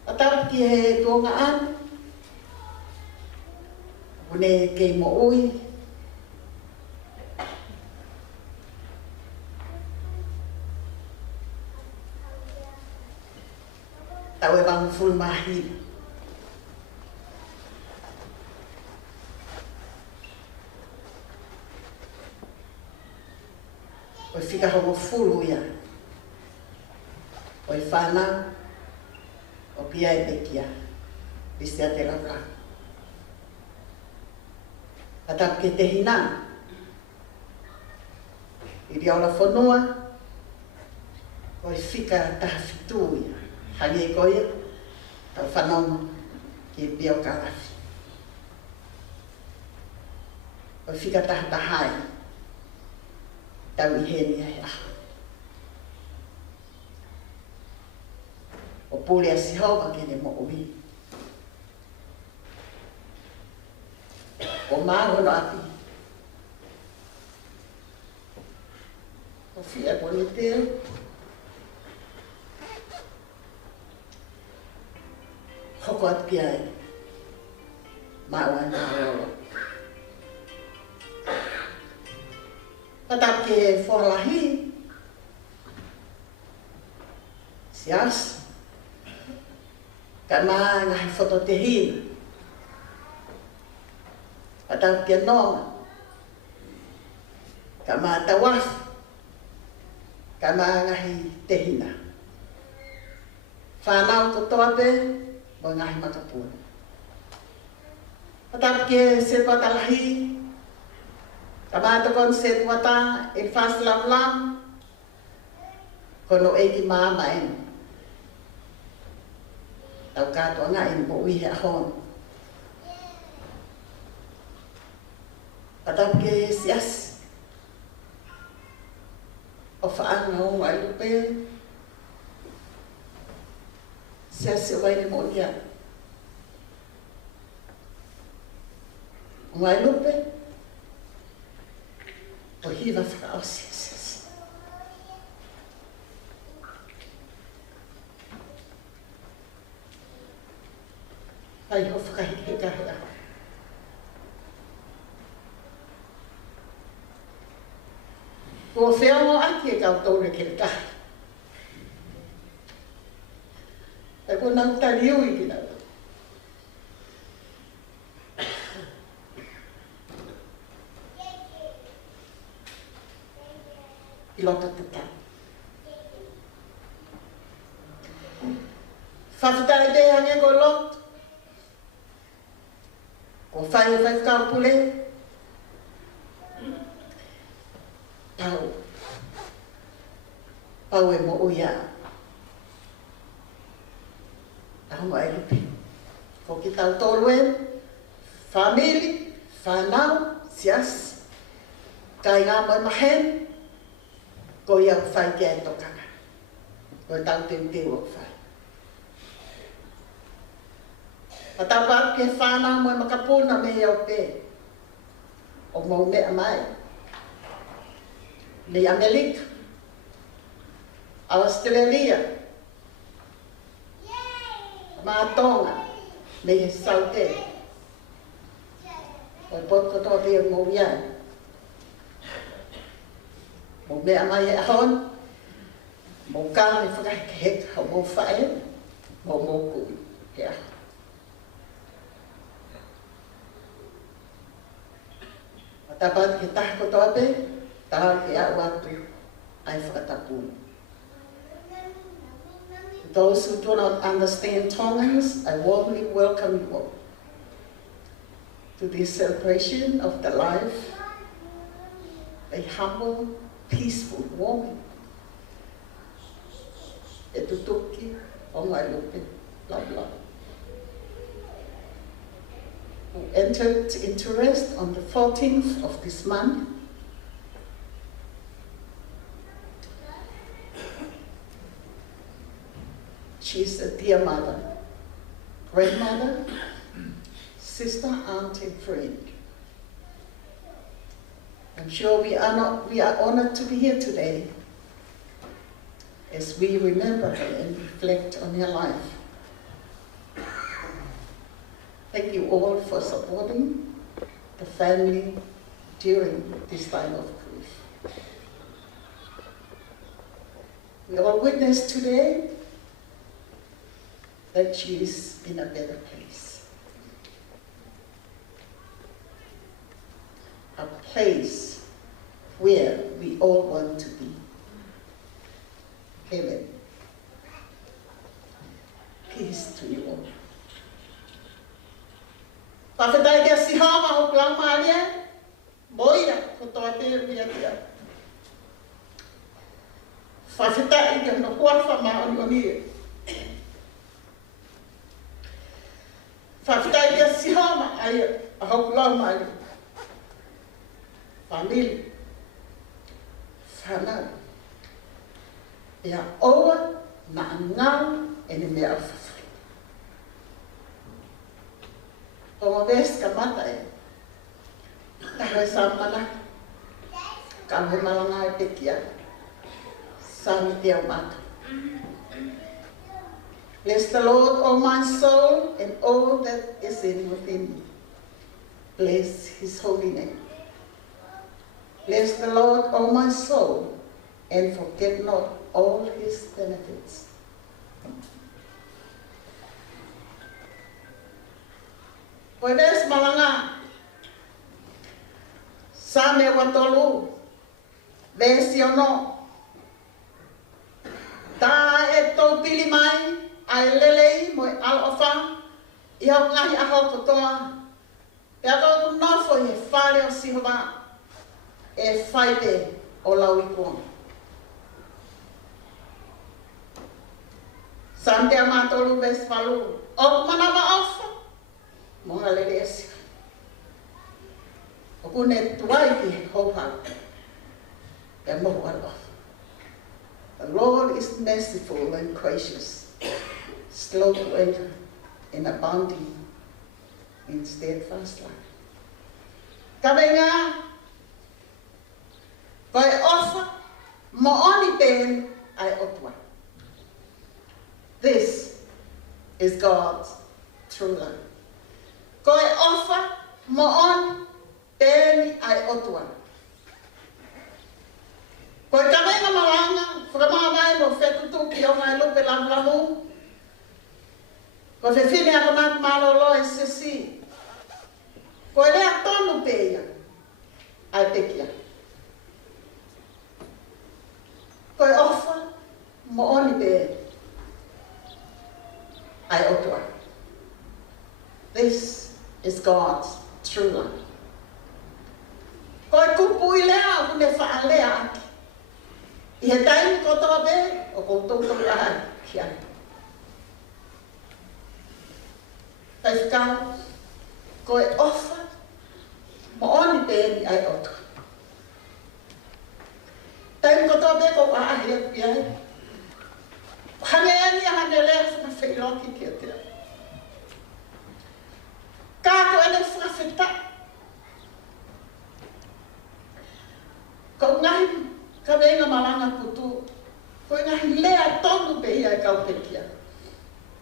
Atap ki he tuongaan, hune kei mo ui, tau e wang full mahi. Oi fica como fulu ia. Oi whanau, o pia e pekia, viste a te raka. Atap ke te hina, i riaula whanua, oi fica taha fitu ia. Hangi e koia, tau whanau ki pia o karafi. Oi fica taha tahai. Tau i heni ai aho. O pule a sihoa ke ne mo ui. O māro no api. O fia kone teo. Hoko atu ki ai. Māua na oro. Patap ke forlahi, sias, kama ngahi fototehin, patap ke noma, kama tawaf, kama ngahi tehina. Whanau totoape, mo ngahi makapura. Patap ke sepatalahi, Kamato kon set wata e fast lam kono Eiki mama en. Tau kato nga en po uihe ahon. Patap ke sias. O whaanga o Ongoaelupe. Sias se waine mo ia. Ongoaelupe. O hiva whakaosia. ai ho whakahike kahea. Ko whengo ati e kau tōre ke kahi. E ko nau tari ui ki nau. I loto te tau. Whawhitai te hange ko lot. Ko whai kau pule. Pau e mo uia. Ongoaelupe. Ko ki tau tōlue, whamiri, whanau, sias, kai ngā mai mahen, ko iau whai ki e tokanga. Ko tau te o whai. A tau pāru ke whanau mai makapuna me iau pē. O mau mea mai. Me Amerika. Australia. Mātonga, me he saute. O poto tō te o mō iai. Mō mea mai e ahon, mō kāre whakaheke hek hau mō whae, mō kui he ahon. A tapat ke tahako tōpe, tahar ke au atu, ai whakatapuna. Those who do not understand Tongans, I warmly welcome you all to this celebration of the life, a humble, peaceful woman, Fetutuki Ongoaelupe Lavulavu, who entered into rest on the 14th of this month. She is a dear mother, grandmother, sister, aunt, and friend. I'm sure we are honored to be here today as we remember her and reflect on her life. Thank you all for supporting the family during this time of grief. We all witness today that she is in a better place. A place where we all want to be. Amen. Peace to you all. Whawhetai kia sihawa ho Ppolokalama Moira ko toa te ria kia. Whawhetai kia no huawha maoni o nia. Whawhitai kia sihawa ai a ho Ppolokalama Family. Whanau. Ia oa na ngau e ne mea awhawhi. O ngā ves ka mata e. Taha e sa mana. Ka he malanga e pekia. Sami te au mata. Bless the Lord, O my soul, and all that is in within me. Bless his holy name. Bless the Lord, O my soul, and forget not all his benefits. Koe ves malanga, sa me watolu, vesi ono, ta e tau pili mai, ai lelei mo al ofa, i hau ngahi aho kotoa, pe a kau nofo i he whare o sihova, e whaipe o lau i kona. Sante a matolu ves falu, o manawa ofa, monga lele esi. O kune tuai ki hoha, e mohu al ofa. The Lord is merciful and gracious, slow to anger, and abounding in steadfast love. Kawenga, koe ofa, mo oni pen ai otua. This is God's true love. Ko e ofa mo on pēni ai otua. Ko e kamenga malanga, whakamāmai mo Fetutuki Ongoaelupe Lavulavu. Ko e whine akamat malolo e sesi. Ko e lea tonu pēia ai pekia. Ko e ofa mo oni pēni ai otua. This is God's true love. Ko e kupu I lea o kune whaalea aki. I he taimi kotoa be o koutou ai ki ai. Taifkau, ko e ofa mo oni pēni ai otua. Taimi kotoa be ko ahi aki ai. Hane ani hane lea whakawhiloki ki a tea. Kako ene whakawhita. Ko ngahi ka venga malanga putu. Ko ngahi lea tonu pe ia e kau pekia.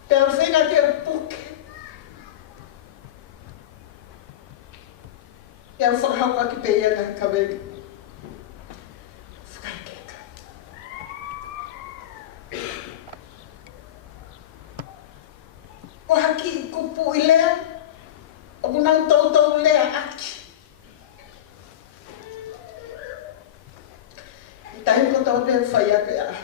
Te au whenga te au puke. Te au whakahauka ki pe ia ngahi ka venga. Whakaikeka. Ko haki kupu I lea. O kunau tautou lea aki. I tahi ko tau te whai ake a.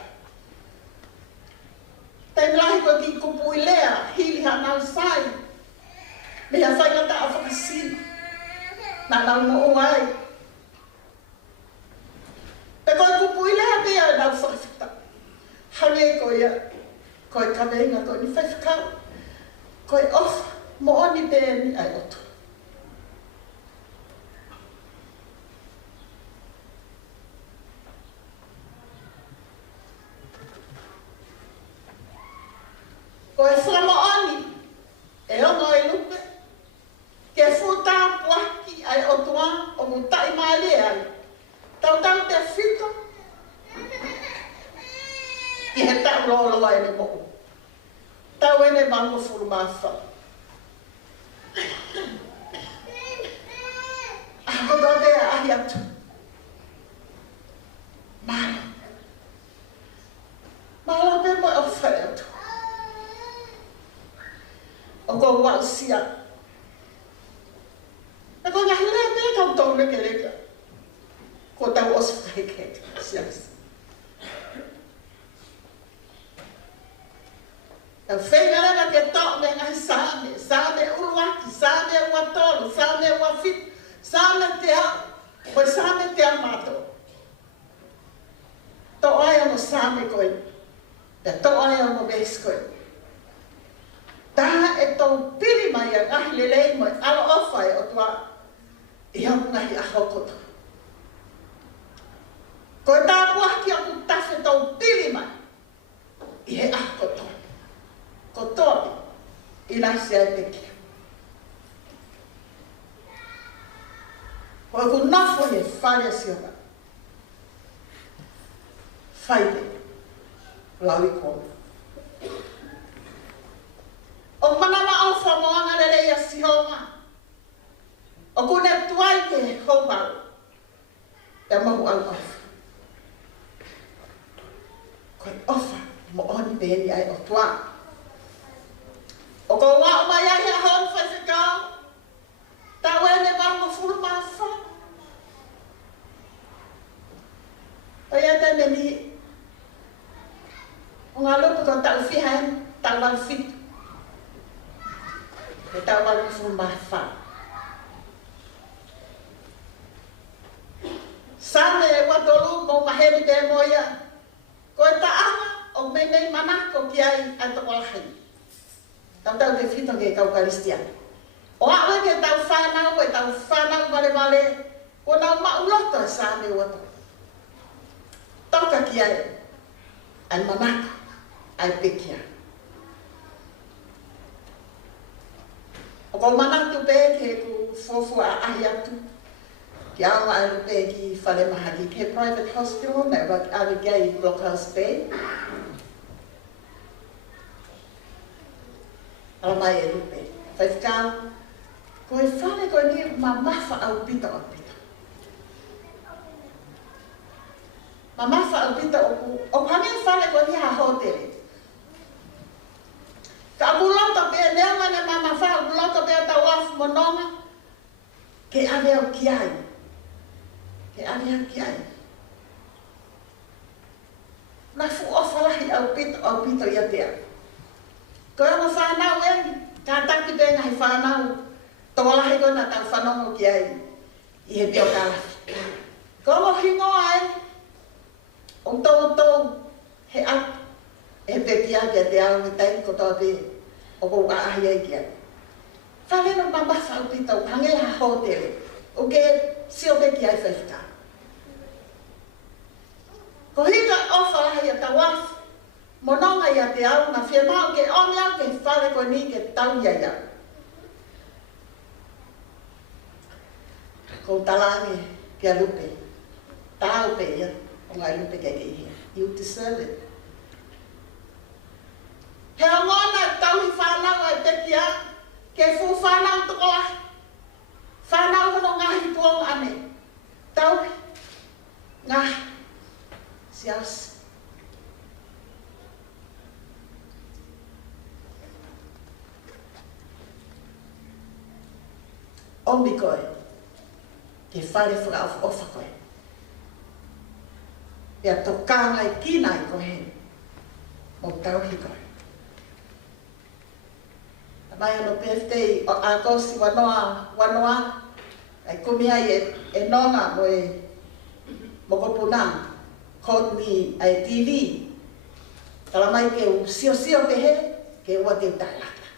Tai lahi ko ki kupu I lea, hili hanau sai. Mea whai ngata a whakasina. Nā nau mo o ai. Te koe kupu I lea mea nau whakawhita. Hange ko ia, koe kawenga ko ni whai whakau. Koe ofa. Mo oni pēni ai otu. Ko e whama oni e Ongoaelupe ke futa puaki ai otua o mutai maale ai. Tau te whito I he tau loloa ene moku. Tau ene mango furu mawha. Ako do te ahi atu. Mara. Mara pe mo o whare atu. O ko wau sia. E ko ngahi lea me kau tau leke leka. Ko tau osu whaike sias. E whenga lena ke tok me ngai sāme. Sāme uruaki, sāme uatolu, sāme uafit, sāme te au. Koe sāme te au mato. To ai mo sāme koe. E to ai mo bes koe. Taha e tau piri mai a ngahi lelei mo alo ofai o tua. I hau ngahi a hokoto. Koe tā puaki a ku tafe tau piri mai. I he akoto. Ko tobi, I nasi ai peki. Ko ku nafo he whare sionga. Whaide, laui kona. O manama au whamoanga lele ia sihonga. O kune tuai te hongau. E mahu au ofa. Koe ofa, mo oni pēni ai o tua. O ko wā o mai ahi a hon whai whikau. Tau ene marunga furu mawha. O ia te meni. O ngā lupu ko tau whihain, tau wal whitu. E tau wal furu mawha. Sāne e watolu mo maheri te moia. Ko e ta anga o mei manako ki ai ai to walahai. Tau te whito ke kau karistia. O awe ke tau whanau e tau whanau vale. O nau mauloto e sāme wato. Toka ki ai. Ai manako. Ai pekia. O ko manatu pe ke ku fofu a ahi atu. Ki Ongoaelupe ki whale mahaki ke private hospital. Nei wak awe gai blockhouse bay. Alamai e lupe. Whaifkau, Ko e whare koe ni mamafa au pita au pita. Mamafa au pita o hangi whare koe ni ha hotere. Ka mulota pe neama ne mamafa mulota pe ta wafu mononga ke ave au kiai. Ke ave au kiai. Na fu ofalahi au pita ia tea. Ko ana whanau e, ka taki pe ngai whanau. Tawalahi ko na tau whanongo ki ai. I he pio kalafi. Ko mo hingoa ai. O tau he ap. E pe kia kia te au i tai ko toa pe. O kou aahi ai kia. Whale no mamasa au pita o hange ha hotele. O ke sio pe kia i whaifika. Ko hika ofalahi a tawafu. Mononga ia te au na whia mau ke omi au ke whare ko ni ke tau ia ia. Ko talangi ke alupe. Tau pe ia. Ongoaelupe ke hia. You deserve it. He ngona tau hi whanau ai te kia. Ke fu whanau tukola. Whanau hono ngahi tuong ane. Tau ngah. Sias. Ombi koe. Ke whare whaka ofa koe. Pea tokanga i kina i koe. Mo tauhi koe. Mai ano birthday o agosi wanoa. Ai kumia e nonga mo e mokopuna. Kot ni ai TV. Tala mai ke u sio pe he. Ke ua te utalata.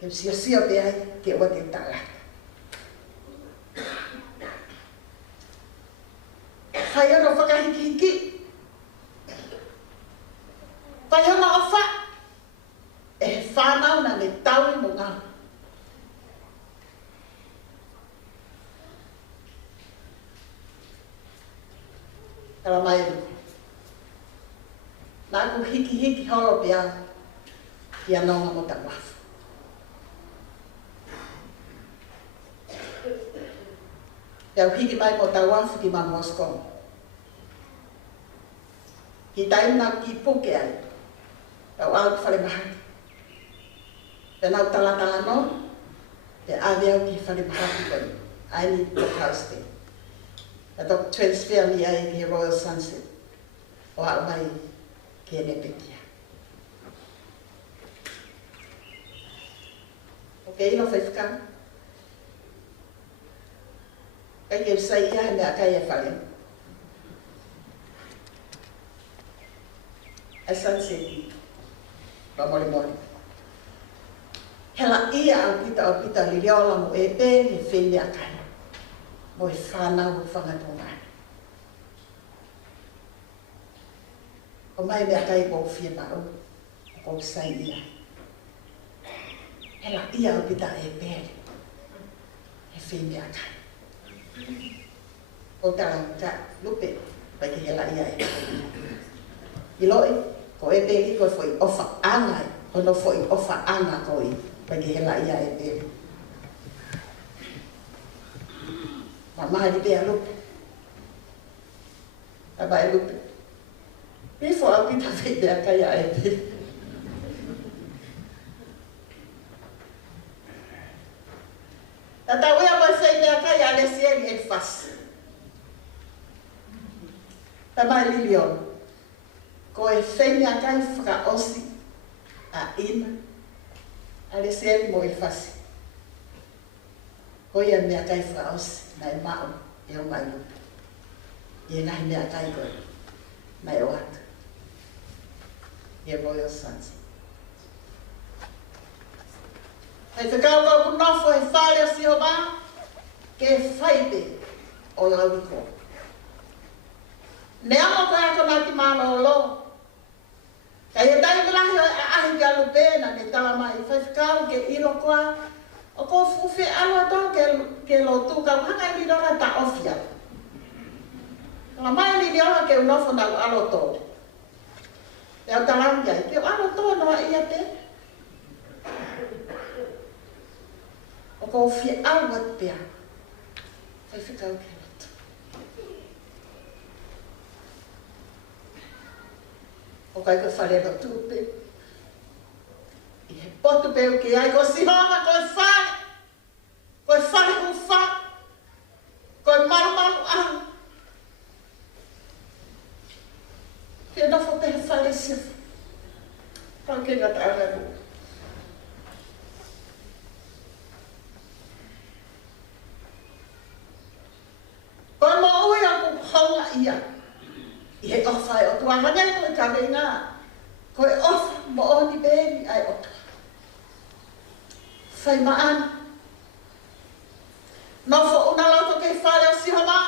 Ke u sio pe ai. Ke ua te utalata. Whai ono whakahiki. Whai ono ofa. E whanau na me taui mo ngā. Kala mai ruku. Nā ku hiki holo pia. Ki anonga mo ta wafu. Pia hiki mai mo ta wafu ki ma Moscow. Ki taina ki puke ai. Tau au ki whare mahaki. Te nau talatala no. Te ave au ki whare mahaki koi. I need to house there. Te tok transfer mi ai ki Royal Sunset. O au mai ki ene pekia. Ok, ino whaifika. Kai e usai ia hene a kai e whare. A sunset pa mori. Hela ia au pita li riola mo e pe ni whene a kai. Mo e whanau o whangatonga. O mai mea kai ko whia maro. Ko sai ia. Hela ia au pita e pe. E whene a kai. O taranga lupe. Pai ki hela ia e. I loi, ko e peli ko foi ofa anga, hono foi ofa anga koi, pagi hela ia e peli. Mama di pe alupe. Aba e lupe. Pifo a pita fede a kaya e peli. Tata wea pa fede a kaya le sieri e fas. Tama lilion. Ko e whene a kai whaka osi a ina, a le seri mo e whasi. Ko ia mea kai whaka osi na e mao e o mai lupe. I e ngahi mea kai koe na e o atu. I e Royal Sunset. Hei whakau kau kunofo e whare o si o ba, ke whaipe o lauriko. Ne amo koe ako nā ki mālo o lo. Kai e tai melahi o ahi ki alu pēna ne tala mai. Whaifikau ke ilo koa. O ko fuwhi alu ato ke lo tū kau hanga i midora ta ofia. Kala mai ni diora ke unofo na alo tō. Te au talangi ai. Ke alo tō noa ia te. O kofia awa pia. Fai whikau ke loto. O kai koe whare no tūpe. I he potu peu ke ai ko sihonga koe whare. Koe whare hu whare. Koe maru au. Ke nofo pe he whare sifu. Pau ke ngata ara mu. Koe mo ui aku haunga ia. I he ofai o tua hangai koe ka rei ngā. Koe ofa mo o ni bēni ai o tua. Whai maana. Nofo una lauto kei whare o sihoma.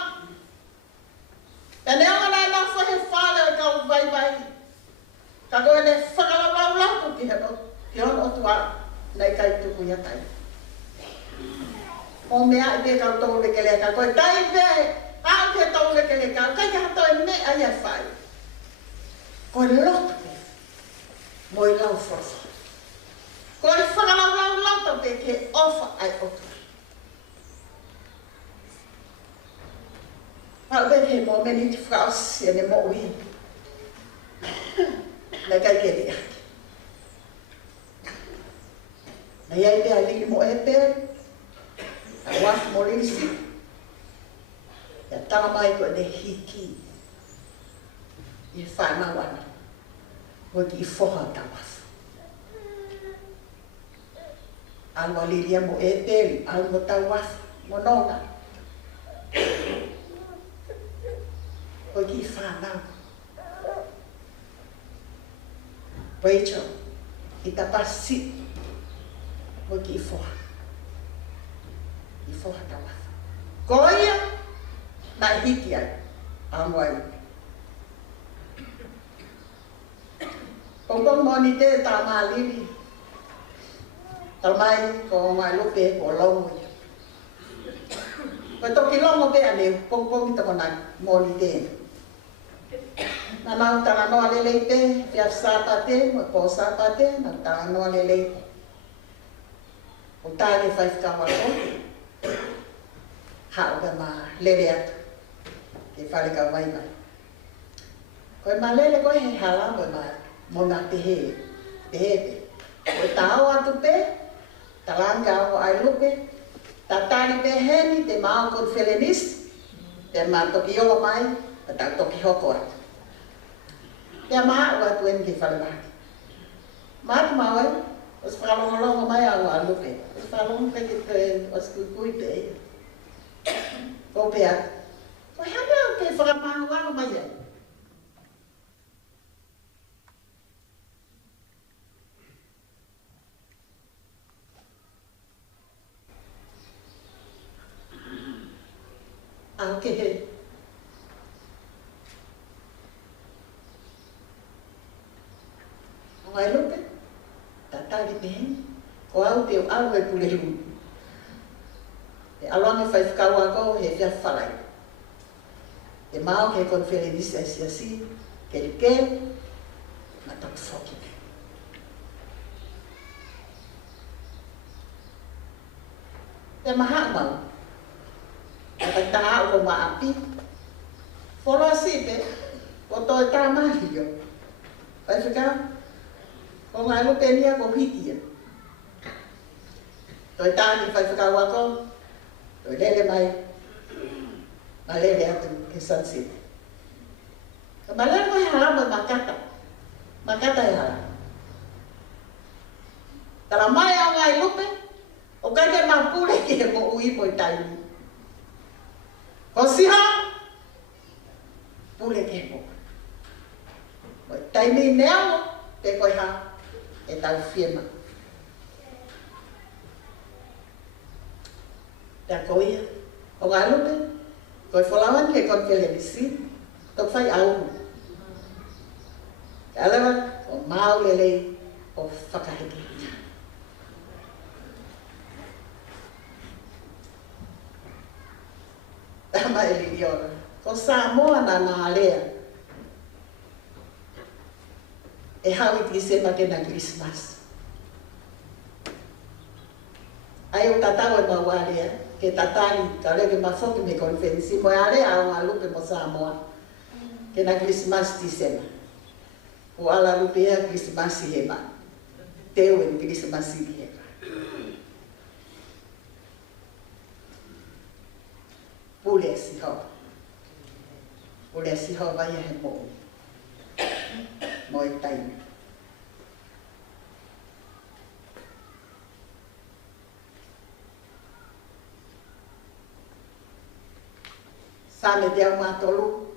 E nea ngana nofo he whare o kau vai vai. Ka koe ne whakalau lauto ki he ono o tua. Nei kai tuku ia tai. O mea i te kau tau leke leka. Koe tai vei. Au te tau leke leka. Kai ka hato e mea ia whai. Koe loto pe. Moi lau whawha. Koe whakalau lauto pe ke ofa ai o tua. Pau ben he mo meni te whaosi e ne mo ui. Nei kai ke rea. Nei ai pea lili mo e pea. A wafu mo lisi. Ia tala mai koe ne hiki. I whanau ana. Koe ki i whoha ta wafu. Alwa lilia mo e pea. Alwa mo ta wafu. Mo nonga. Koe ki i whanau. Rachel, i ta pasi. Koe ki i whoha. I whoha ta wafu. Koe ia. Na hiki ai, Ongoaelupe. Pongpong moni te tā māliri. Tal mai ko Ongoaelupe ko longo ia. Koe toki longo pe ane, pongpong tako nai moni te. Na nau tala noa lelei pe, pia sāpate, mo po sāpate, na tala noa lelei pe. O tāne whaifikawa ko. Hao ka ma lele atu. Ke whare ka vai mai. Koe ma lele koe he halama ma mo ngā pehe pe. Koe tāo atu pe, talanga Ongoaelupe, tā tāri pe heni te mao kon whelenis, te mā toki oa mai, ta toki hoko atu. Pea maa ua atu eni ke whare mahi. Mātu mau e, os whakalongo mai Ongoaelupe, os whakalongo pe ke os kukui pe e. Ko pe atu. Koe hana o ke whakamahu mai e. Au ke he. Ongoaelupe, tatari pe he. Ko au te au e pule lu. E alonga whai whakaua ko he whia whalai. Te mao ke kon whelenisi ai siasi, ke rike, ma tapu whoki pe. Te maha mau, a tai taha o ma api, whola si pe, o toi tā mahi yo. Pai whika, ko Ongoaelupe nia ko hikia. Toi tāni whai whakaua ko, toi lele mai, ma lele atu ke sunset. Ma lele mai halama makata. Makata e hala. Tala mai Ongoaelupe, o kai te mapule ki he mo ui po i taimi. Ko siha, pule ki he mo. Mo i taimi neo, te koe ha, e tau whiema. Te koia, Ongoaelupe, koe wholawan ke kon whelenisi, tok whai au. Te alawa, o mau lelei, o whakaheke. Tama e lili ora. Ko Samoa na nā lea. E hawi ki sema ke na Christmas. Ai o tatau e mau ke tatani ka le ke mafoki me konfensi mo ale Ongoaelupe mo Samoa ke na Christmas tisema o ala lupe ya Christmas heba teo en Christmas heba pule si ho vai he mo i taimi Same te au matolu.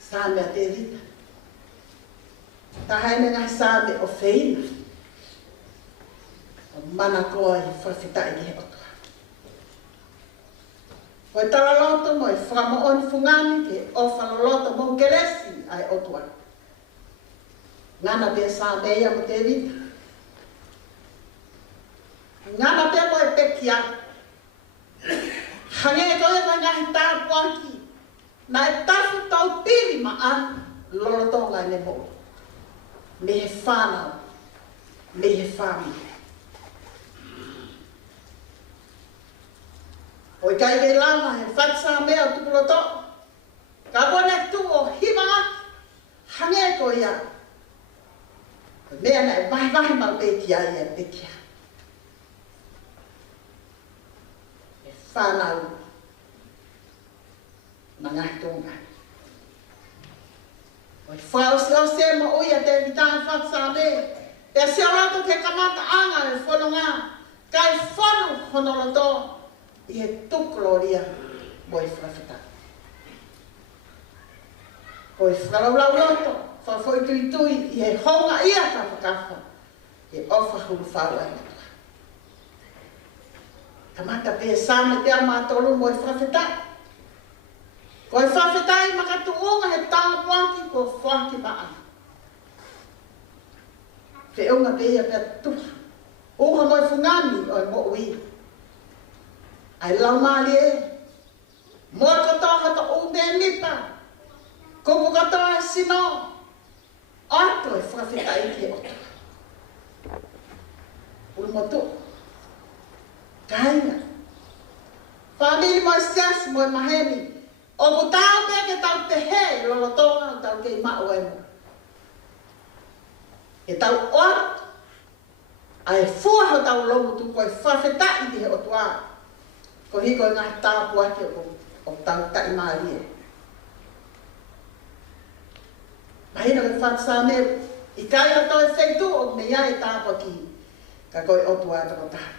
Same a te rita. Tahaine ngai same o feina. O mana koa i whawhitai ki he otoa. Koe tala loto mo i whamo on fungani ke o whanoloto mo keresi ai otoa. Ngana pe same ia mo te rita. Ngana pe mo e pekia. Hange koe koe ngahi tāpuaki. Na e tafu tau piri ma an lolotonga ne mo. Me he whanau. Me he whami. Oi kai kei lama he whatsa mea tukuloto. Ka kone tu o himanga. Hange koe ia. Mea na e vahi mau pekia ia pekia. Whanau na ngai tonga. Oi whao si o se mo uia te vitāna whatsa me. Te se rato ke kamata anga e whanonga. Kai whanu honoloto i he tukloria mo i whawhita. Oi whalaulau loto, whawhoi tui tui i he honga ia ka whakawha. E ofa hulu whau ai. Kamata pe same te amatolu mo i whawhetai. Ko i whawhetai makatuonga he tāpuaki ko whaki maa. Te unga pe ia pia tuha. Uha mo i whungani o i mo ui. Ai lau maali e. Mo i katoa hata unde nipa. Kuku katoa e sino. Ato i whawhetai ki otoa. Ulmotu. Kainga. Famili mo siasi mo maheni. O ku tau pe ke tau te he lolotonga o tau ke mao e mo. E tau ot. Ai fua ho tau lomu tu koe whawhetai te he o tua. Ko hiko e ngai tāpua ke o tau tai maari e. Mahina ke whatsa me. I kai a toi wheitu o me ia e tāpua ki. Ka koe o tua e tako tāpe.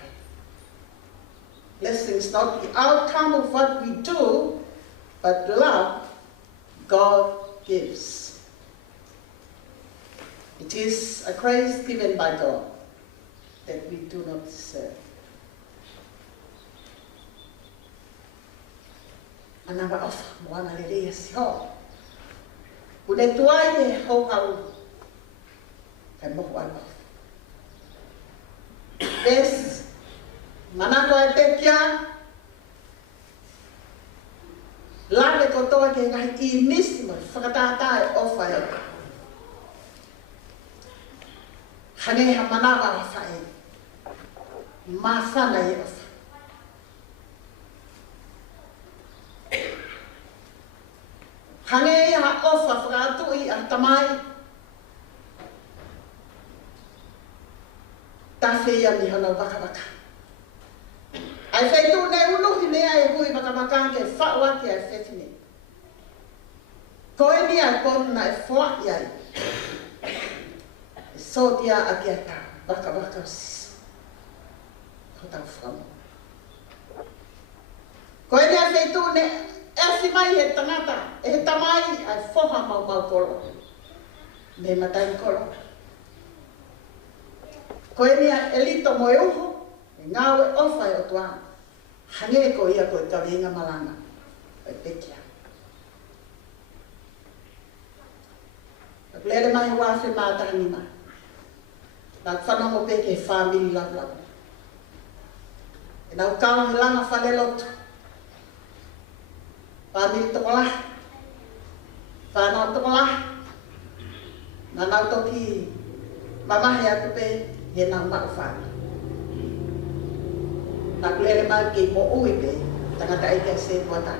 Blessing is not the outcome of what we do, but love God gives. It is a grace given by God that we do not deserve. Anava ofa, moana lelea si ho. Une tuai e ho hau. Kai mohu alofa. Yes. Manako e pekia. Lave kotoa ke ngahi I misimo. Whakatata e ofa e. Haneha manawa ofa e. Mawhana e ofa. Haneha ofa whakatui a tamai. Tawhia mi hono waka. Ai feitu nei unuhi mea e hui makamakan ke whaua ki ai whetine. Koe ni ai pona e whua iai. E sotia a kia ta, waka o siso. Ko tau whamu. Koe ni ai feitu ne e whimai he tangata, e he tamai ai whoha mau kolo. Me matai kolo. Koe ni ai elito mo e uho. Ngāwe ofa e o tua. Hange ko ia ko e kawenga malanga. E pekia. Lele mai wafe mātaka ni mai. Nā whanongo peke e whāmiri Lavulavu. E nau kao ni langa whale lotu. Whāmiri tokolah. Whānau tokolah. Nā nau toki mamahe atu pe he nau mau whāmiri. na kulele mai ke mo ui pe tangata ike se tuata.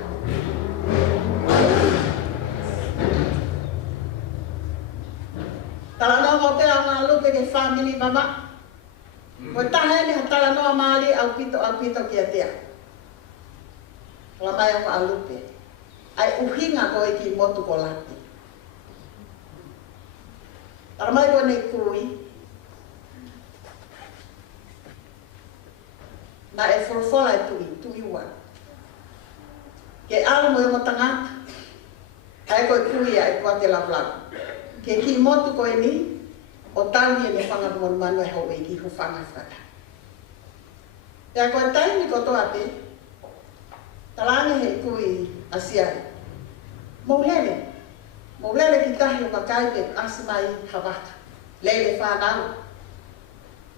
Tala no mo pe ang lupe ke family mama. Mo tahe ni tala no mali au pito kia tia. Tala mai ang lupe. Ai uhinga ko iki motu ko lati. Tala mai ko ne kui. Na e forfola tui wa. Ke alu mo yung tangata. Ai ko kui ai kuate lavulavu. Ke ki motu ko ini o tali ni fanga mon manu e ho ki hu fanga fata. Ya ko tai ni ko to ape. Talangi he kui asia. Moulele kita hi makai pe asmai habaka. Lele fa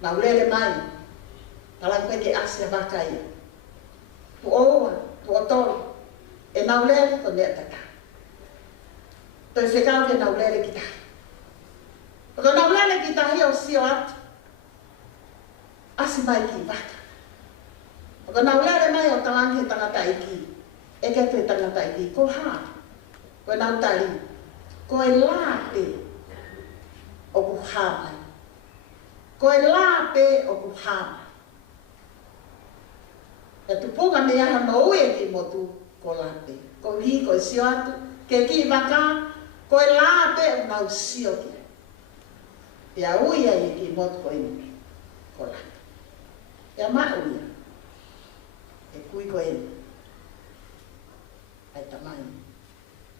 na ulele mai. Talang pe ke asia bakai. Tu o to e na ulele ko ne tata. Então, chegava na ulele kita. Porque na ulele kita hi o siot. Asimai ki baka. Porque na ulele mai o talangi tangata iki. E ke te tangata iki ko ha. Ko na tali. Ko e lape o kuhama. Ko e lape o kuhama. E tu ponga me aha no ue ki motu ko lape. Ko hi ko siot. Ke ki baka. Ko e lape o nau sio ki. Ia uia i ki motu ko ini. Ko la. Ia ma uia. E kui ko ini. Ai tamai.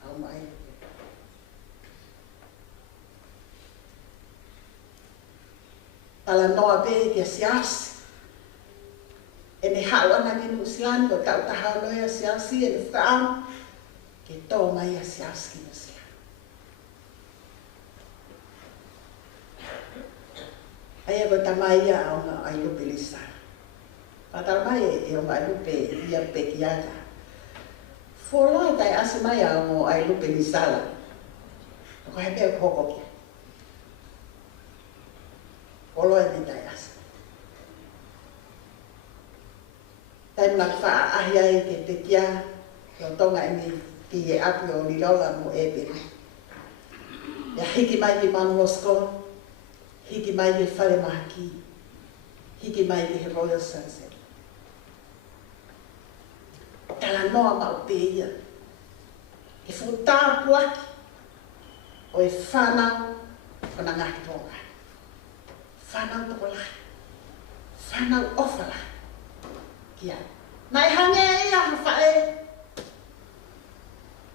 Au mai. Tala noa pe ki a siasi. E ne hawana ki nusilan ko tau tahau noa siasi e ne whaam. Ke tō mai a siasi ki nusilan. Ai ko tamai ia au na ai lupe lisa. Patal mai e o mai lupe ia pe kiaka. Folo tai ase mai au ai lupe lisa la. Ko he pe ko ko. Folo e tai ase. Tai na fa ai ai ke te kia o tonga ni ki e api o lilola mo e pe. Ya hiki mai ki manu osko. Hiki mai ke whare maki. Hiki mai ke Royal Sunset. Tala noa mau te ia. E whutaa puaki. O e whanau o na ngahi tonga. Whanau toko lai. Whanau ofa lai. Kia. Nai hange ia ha whae.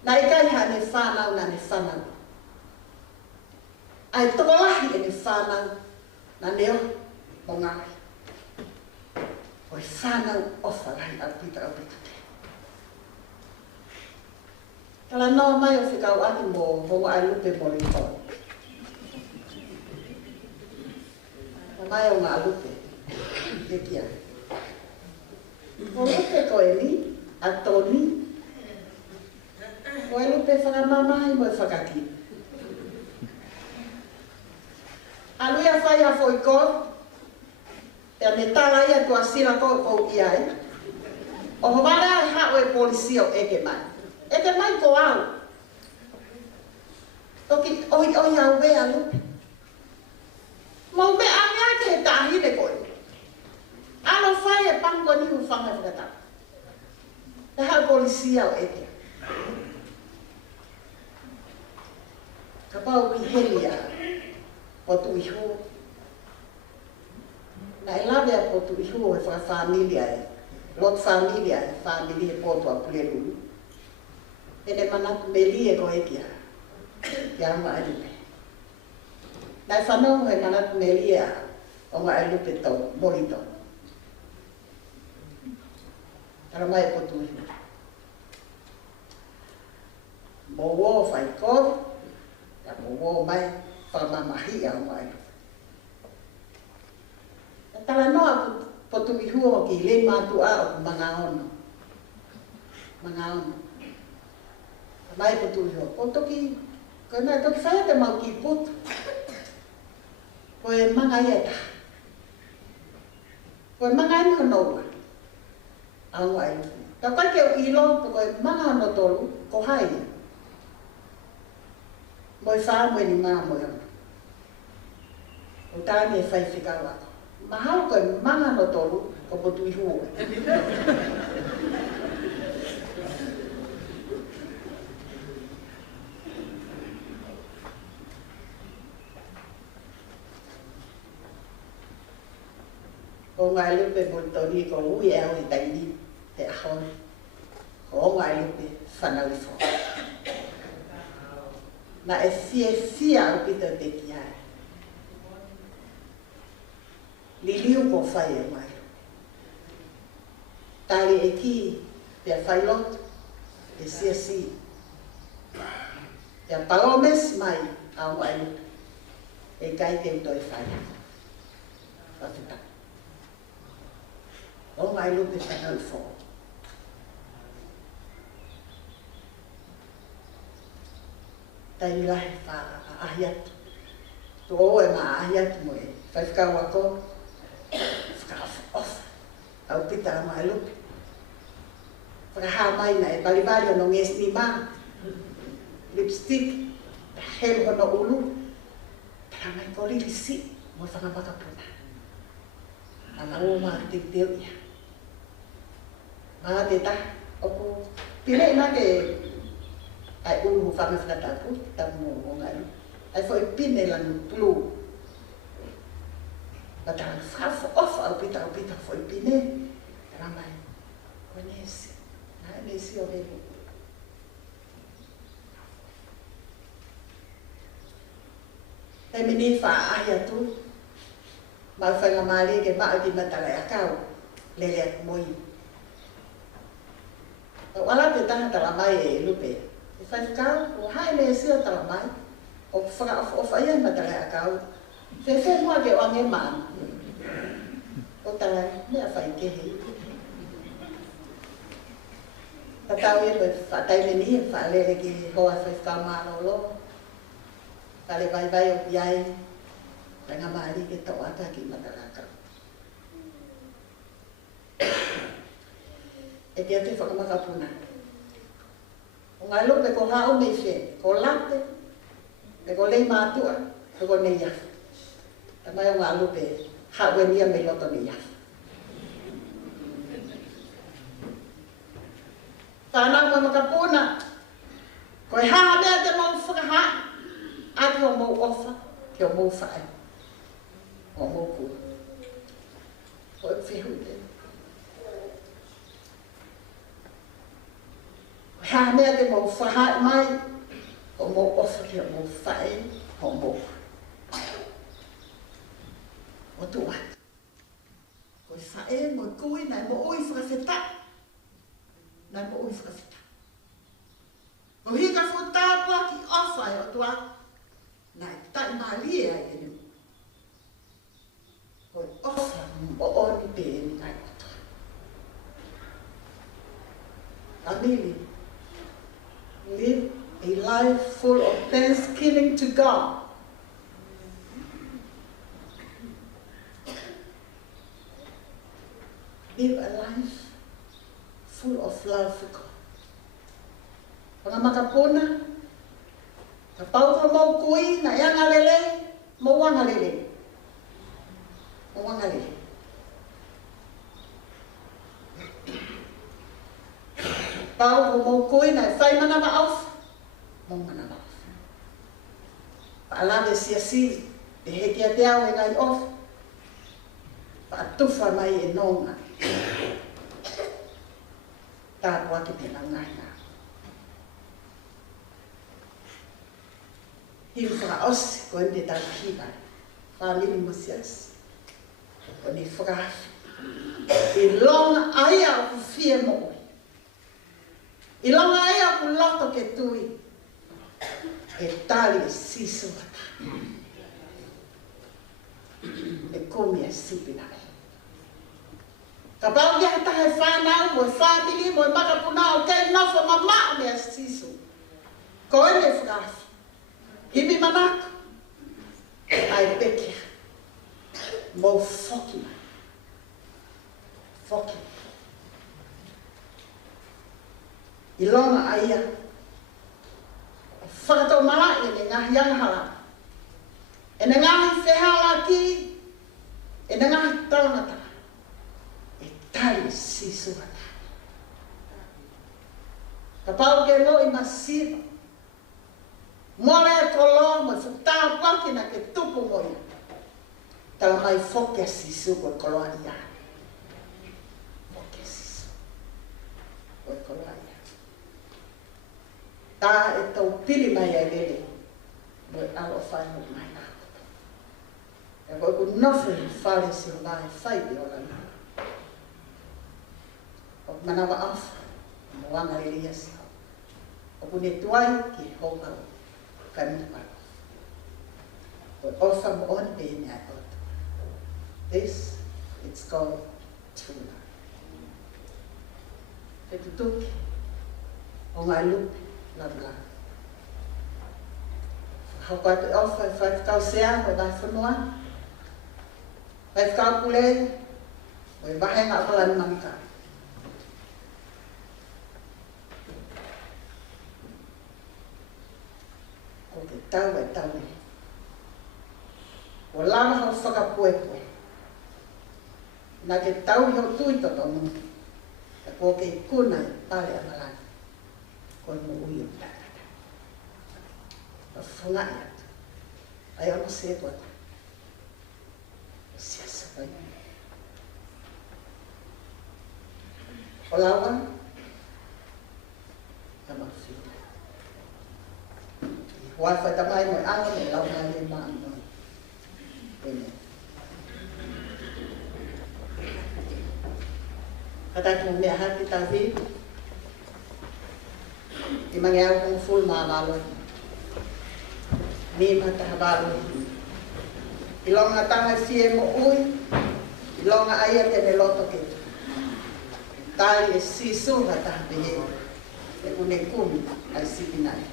Nai kai ha ne whanau na ne whanau. Ai toko lahi e ni whanau na neo o ngai. O e whanau ofa lahi au pita. Tala noa mai o whikau ati mo Ongoaelupe mo Lavulavu. Ta mai o Ongoaelupe. Ke kia. O lupe ko e ni, a toni. Ongoaelupe whakamamai mo e whakaki. Aluia whai a foi ko, e me tala ia tua sira ko iai. O hawara e hao e polisia o eke mai. Eke mai ko au. Toki oi au wea lupe. Mau me anga ke he tahine koi. Alo whai e pango ni hu whanga whakata. E hao polisia o eke. Ka pau ki helia. Potu ihu. Na e lawe a potu ihu e wha familia e. Lot familia e familia e potu a pulelu. E ne manatu melie ko e kia. Kia Ongoaelupe. Na e whanau he manatu melie a Ongoaelupe tau morito. Tara mai potu ihu. Mo wo whai kor. Ya mo wo mai. Whamamahi a Ongoaelupe. Tala noa potu ihua ki le matua o mga ono. Mga ono. Mai potu ihua. O toki, kena toki whaia te mau ki putu. Ko e mga ieta. Ko e mga eni honoua. Ongoaelupe. Ka koe ke o ilo, koe manga no tolu, ko hai. Moi wha moe ni maa moe ona. O tāne e whai whikau ako. Mahau koe manga no tolu, ko potu i hua. Ongoaelupe mo toni ko ui au i taini te ahon. Ongoaelupe whanau i fo. Na e fia au pita te ki ai. Liliu ko whai e mai. Tari e ki te whai lot, te si. Te palomes mai au Ongoaelupe. E kai te utoi whai. Whawhita. Ongoaelupe whanau i fo. Tai lahe wha ahi atu. Tō o e ma ahi atu mo e. Whai whikau ako. Whakawha off. Au pita Ongoaelupe. Whakaha mai na e balibali ono nges ni ma. Lipstick. Ta helu hono ulu. Tara mai ko lilisi. Mo whakapaka puna. Ana o ma te teo ia. Ma te ta. Oku. Pile na ke ai ulu whame whakatapu, tamu Ongoaelupe. Ai foi pine lanu pulu. Batang whawha ofa au pita foi pine. Ramai, koe nesi. Nā nesi o rehu. E mini wha ahi atu. Mau whainga maari ke maa ki matalai akau. Lele aku moi. Wala te taha tala mai e lupe. E whaikau, o hae me sio tala mai, o whaiai matalai akau, whewhe mua ke o ange maan. O tala, mea whaikehi. Tatau e koe whatai meni e whaalere ki hoa whaikau maanolo. Kale vai o piai, whainga maari ke tau ata ki matalai akau. E kia te whakamakapuna. Ongoaelupe ko hao me whe, ko late, me ko lei mātua, me ko nei iafu. Tamai Ongoaelupe, hao e nia me loto nei iafu. Whanau ma makapuna, ko e haa mea te mau whakaha, ake o mau ofa, ke o mau whae, o mau kua. Ko e whehu te. Hā mea te mau whahai mai, o mau ofa ki o mau whae, o mau. O tu atu. Ko i whae, mo i kui, nai mo ui whakawheta. Nai mo ui whakawheta. Ko hika whutāpua ki ofa e o tu atu. Nai tai maalia e nu. Ko i ofa mo oni pe e nai o tu. Amili. Live a life full of thanksgiving to God. Live a life full of love for God. Pangamakapuna, kapau ka mau kui na ianga lele, mau wanga lele. Mau wanga lele. Pau ko mau kui na whai mana ma auf, mau mana ma auf. Paalawe si, te heki a te au e ngai of, paatufa mai e nonga. Tāpua ki te ngai nā. Hiru whakaosi ko ente tāku hiwai, whamiri musias, ko ni whakahafi. I longa aia o ku fie mo. I longa aia ku loto ke tui, e tali e siso wata. E komi e sipina e. Ka pau ki hata he whanau, mo e whamiri, mo e makapunau, kei nofo mamao me e siso. Ko e me whakafi. Himi manaka, ai pekia, mo foki mai. Foki. I longa aia. Whakato mara e ne ngahi anghala. E ne ngahi whehala ki. E ne ngahi taunata. E tari sisuhata. Ka pau ke lo I masiro. Mole e kolo mo whutau pakina ke tupu moi. Tala mai foke sisu ko koloa ia. Foke sisu. Ko koloa ia. Tā e tau pili mai ai lele. Mo alo whai mo mai nā. E ko ku nofu whale si o ngai whai bi o lana. O manawa awha. Mo wanga lele asi. O ku ne tuai ki hongau. Kami palo. O ofa mo on be ni ai. This, it's called true love. Fetutuki Ongoaelupe Lavulavu. Hau te ofa e whaikau sea o dai whanua. Whaikau pule, o e wahenga o kalani mamika. Ko te tau e tau ni. O lama hau whakapuepue. Na ke tau I hau tui toto mu. Ka ko ke kuna I pare a malanga. Ko mo ui o tātata. Pa whunga I atu. Ai ono se tuata. Sia sapai. O lawa. Ka mawhina. I huai whai tamai mo anga me lau ngai le maa noi. Amen. Kata tu mea hati tawi. I mangiau kong full maa malo. Ni mata habalo. I longa tanga fie mo ui. I longa aia te ne loto ke. Tali e sisu hata hapehe. E kune kumi ai sipinai.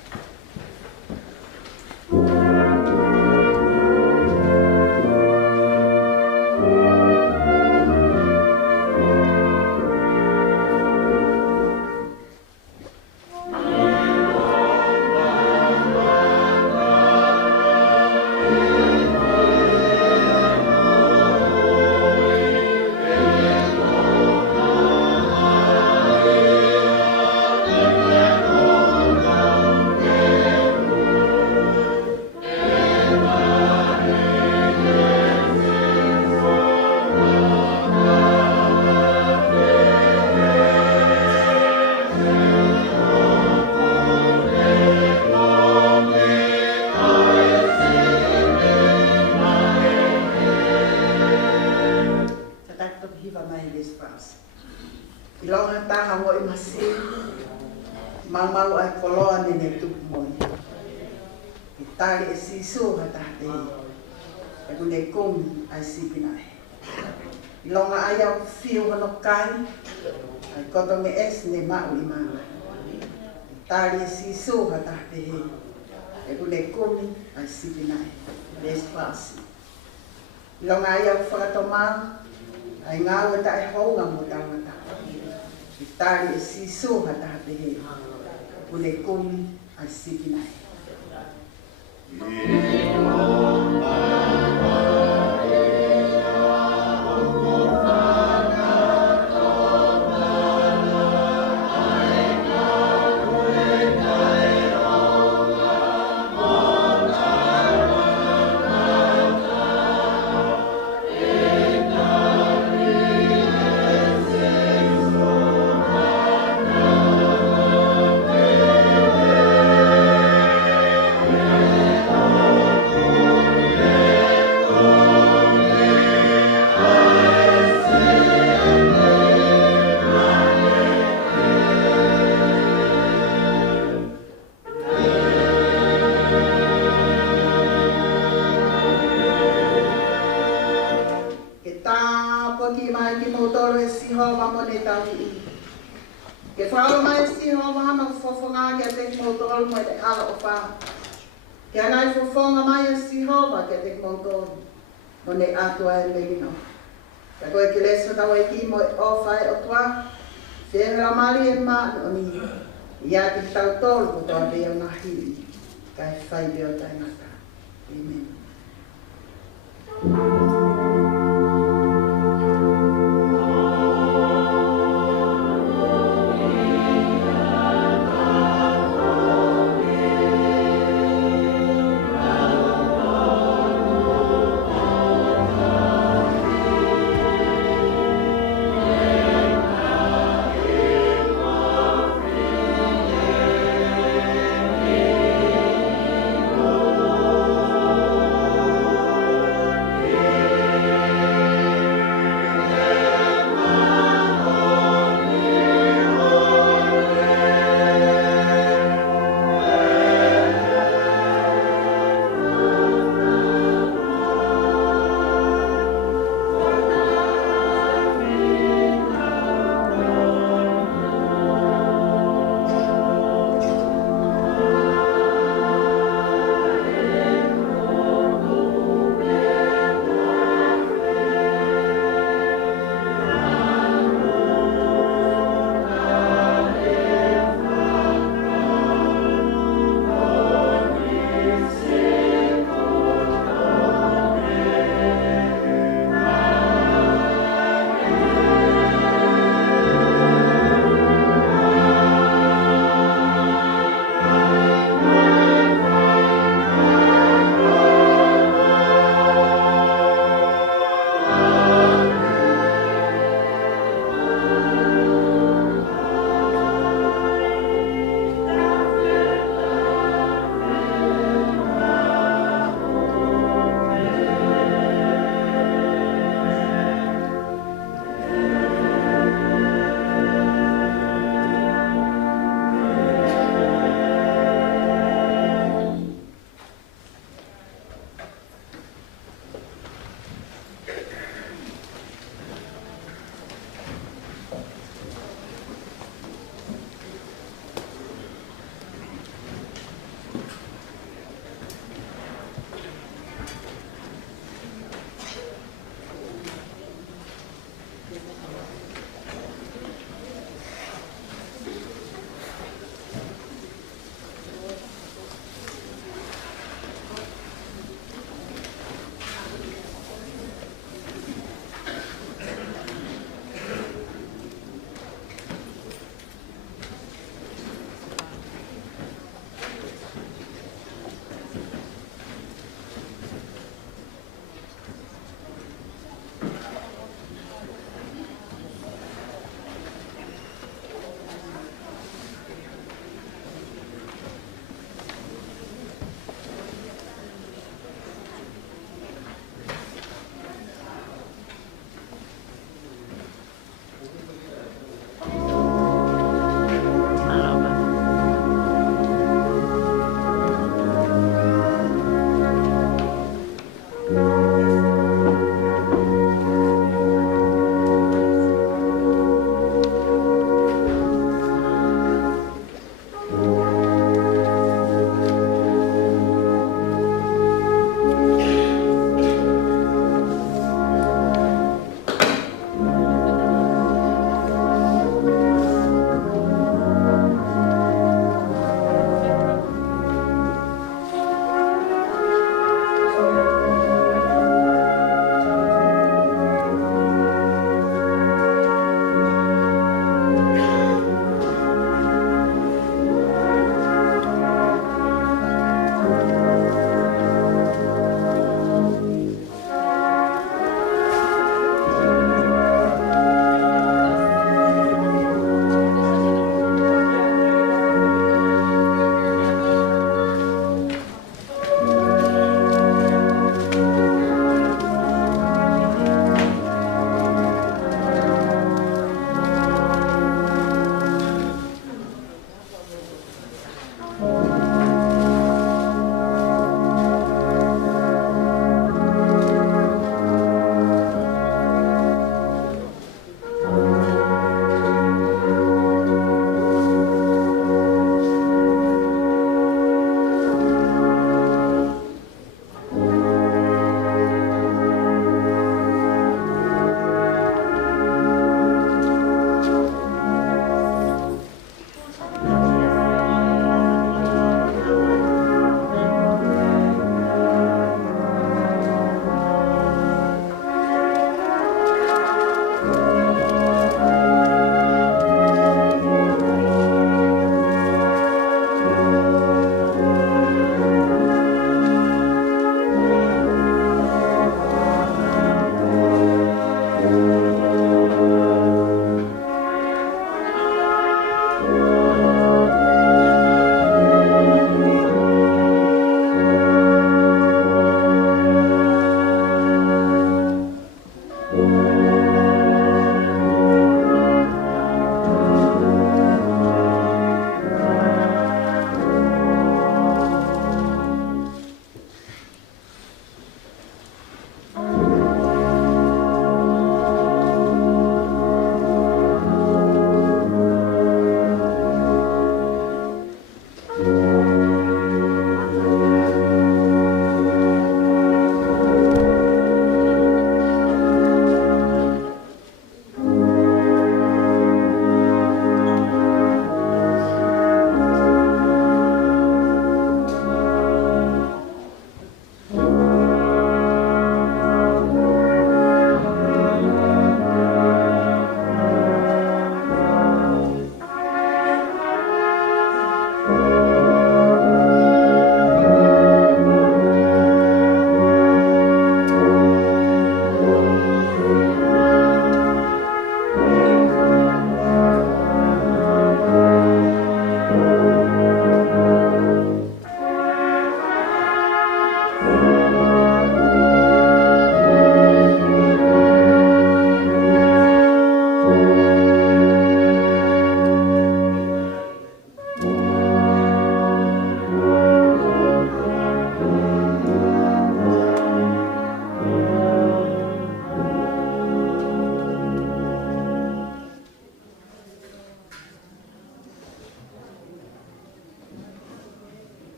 Mamau ai koloa nene tupu moi. I tali e sisu hata te. E kune kumi ai sipinai. I longa ai au fiu hano kai. Ai koto me es ne mau I mana. I tali e sisu hata te. E kune kumi ai sipinai. Despasi. I longa ai au whakatomau. Ai ngau e tae honga mo tangata. I tali e sisu hata te. Kune kumi ai sipinai. Ke whao mai si ho mahana whawhonga ke te kimoutoro mai te ala o wha. Ke anai whawhonga mai si ho ma ke te kimoutoro mo ne atua e melino. Ka koe ke leso tau e ki mo o whai o tua. Whengra mari e maa o ni. Ia te tau tolu ko toa bea mahi. Kai whai bea o tainata. Amen.